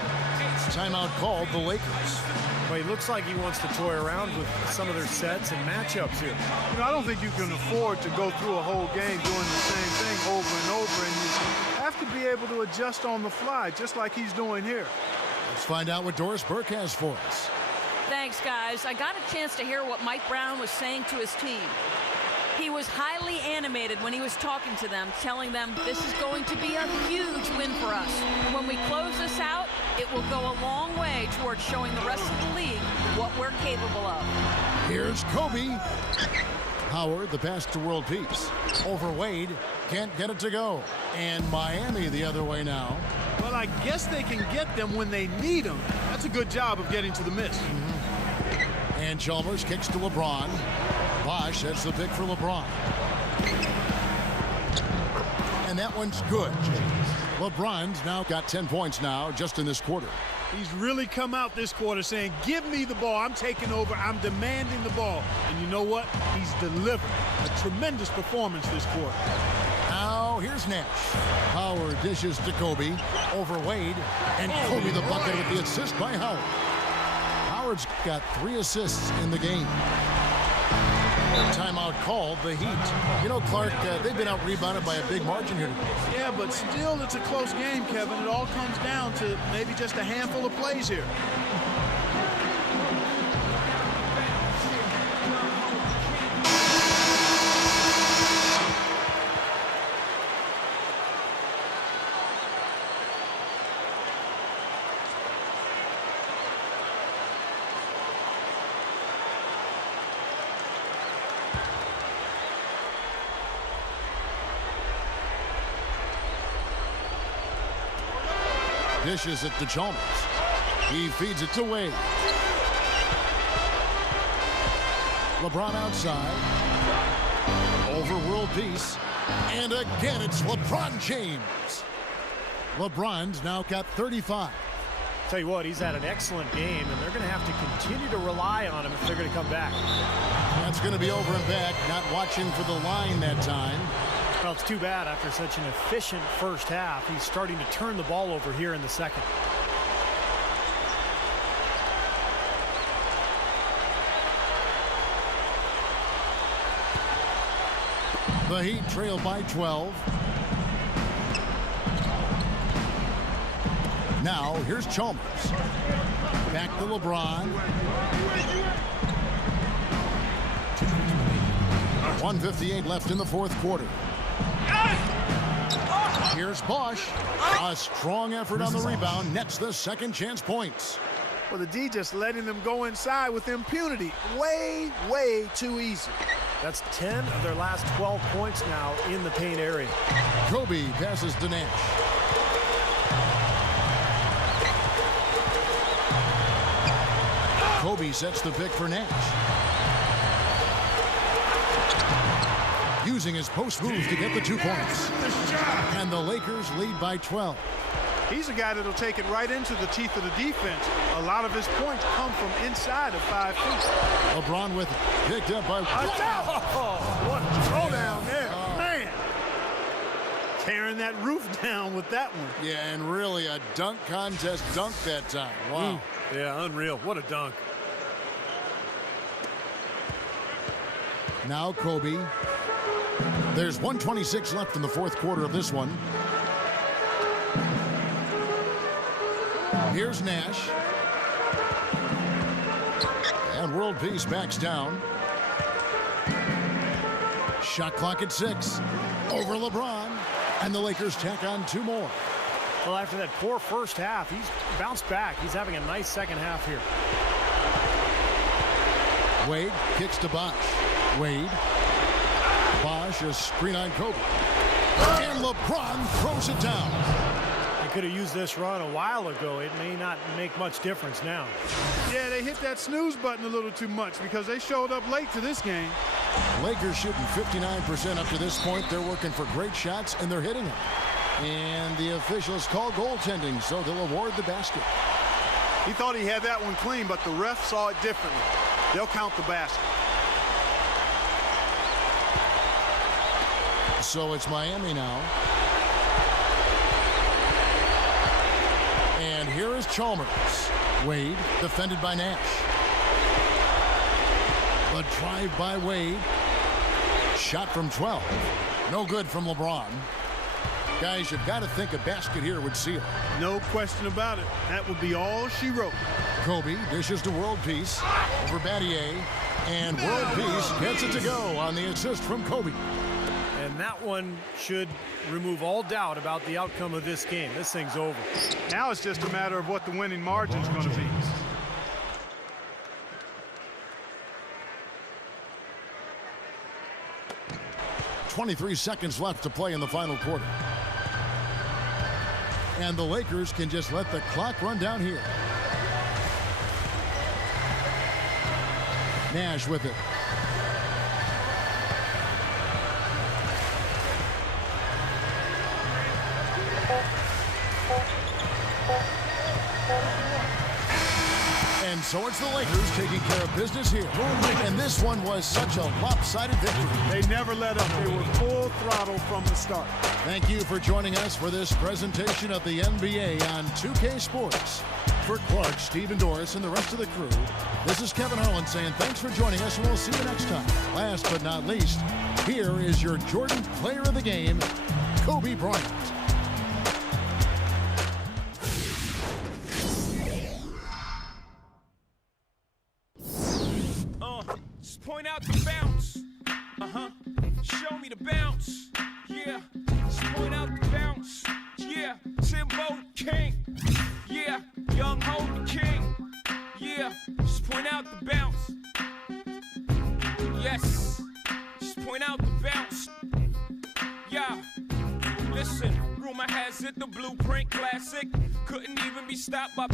Timeout called the Lakers. Well, he looks like he wants to toy around with some of their sets and matchups here. You know, I don't think you can afford to go through a whole game doing the same thing over and over, and you have to be able to adjust on the fly, just like he's doing here. Let's find out what Doris Burke has for us. Thanks, guys. I got a chance to hear what Mike Brown was saying to his team. He was highly animated when he was talking to them, telling them this is going to be a huge win for us. When we close this out, it will go a long way towards showing the rest of the league what we're capable of. Here's Kobe. Howard, the pass to world peace. Over Wade, can't get it to go. And Miami the other way now. Well, I guess they can get them when they need them. That's a good job of getting to the miss. And Chalmers kicks to LeBron. Bosh sets the pick for LeBron. And that one's good. LeBron's now got 10 points now just in this quarter. He's really come out this quarter saying, give me the ball. I'm taking over. I'm demanding the ball. And you know what? He's delivered a tremendous performance this quarter. Now here's Nash. Howard dishes to Kobe. Over Wade. And Kobe the bucket with the assist by Howard. Howard's got 3 assists in the game. Timeout called the Heat. You know, Clark, they've been out-rebounded by a big margin here today. Yeah, but still it's a close game, Kevin. It all comes down to maybe just a handful of plays here. Dishes it to Chalmers. He feeds it to Wade. LeBron outside. Over world peace. And again, it's LeBron James. LeBron's now got 35. Tell you what, he's had an excellent game, and they're going to have to continue to rely on him if they're going to come back. That's going to be over and back. Not watching for the line that time. Well, it's too bad after such an efficient first half. He's starting to turn the ball over here in the second. The Heat trail by 12. Now, here's Chalmers. Back to LeBron. 1:58 left in the fourth quarter. Here's Bosh. A strong effort on the rebound. Nets the second chance points. Well, the D just letting them go inside with impunity. Way, way too easy. That's 10 of their last 12 points now in the paint area. Kobe passes to Nash. Kobe sets the pick for Nash. Using his post move to get the 2 points. And the Lakers lead by 12. He's a guy that'll take it right into the teeth of the defense. A lot of his points come from inside of 5 feet. LeBron with it. Picked up by... Oh, what a throwdown there. Man. Tearing that roof down with that one. Yeah, and really a dunk contest dunk that time. Wow. Yeah, unreal. What a dunk. Now Kobe. There's 1:26 left in the fourth quarter of this one. Here's Nash. And World Peace backs down. Shot clock at 6. Over LeBron. And the Lakers tack on 2 more. Well, after that poor first half, he's bounced back. He's having a nice second half here. Wade kicks to Bosh. Wade. Bosh, a screen on Kobe. And LeBron throws it down. They could have used this run a while ago. It may not make much difference now. Yeah, they hit that snooze button a little too much because they showed up late to this game. Lakers shooting 59% up to this point. They're working for great shots, and they're hitting them. And the officials call goaltending, so they'll award the basket. He thought he had that one clean, but the ref saw it differently. They'll count the basket. So it's Miami now. And here is Chalmers. Wade, defended by Nash. The drive by Wade. Shot from 12. No good from LeBron. Guys, you've got to think a basket here would seal. No question about it. That would be all she wrote. Kobe dishes to World Peace over Battier. And World Peace gets it to go on the assist from Kobe. And that one should remove all doubt about the outcome of this game. This thing's over. Now it's just a matter of what the winning margin's going to be. .23 seconds left to play in the final quarter. And the Lakers can just let the clock run down here. Nash with it. And so it's the Lakers taking care of business here. And this one was such a lopsided victory. They never let up. They were full throttle from the start. Thank you for joining us for this presentation of the NBA on 2K Sports. For Clark, Stephen Doris, and the rest of the crew, this is Kevin Harlan saying thanks for joining us, and we'll see you next time. Last but not least, here is your Jordan Player of the Game, Kobe Bryant. Just point out the bounce. Show me the bounce. Yeah. Just point out the bounce. Yeah. Timbo King. Yeah. Young Hope King. Yeah. Just point out the bounce. Yes. Just point out the bounce. Yeah. Listen, rumor has it the Blueprint Classic couldn't even be stopped by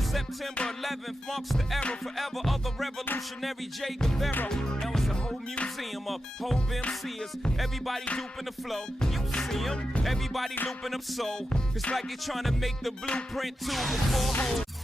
September 11th marks the era forever of the revolutionary Che Guevara. Now it's It's a whole museum of whole MCs. Everybody duping the flow. You see them, everybody looping them so. It's like they're trying to make the blueprint too before whole.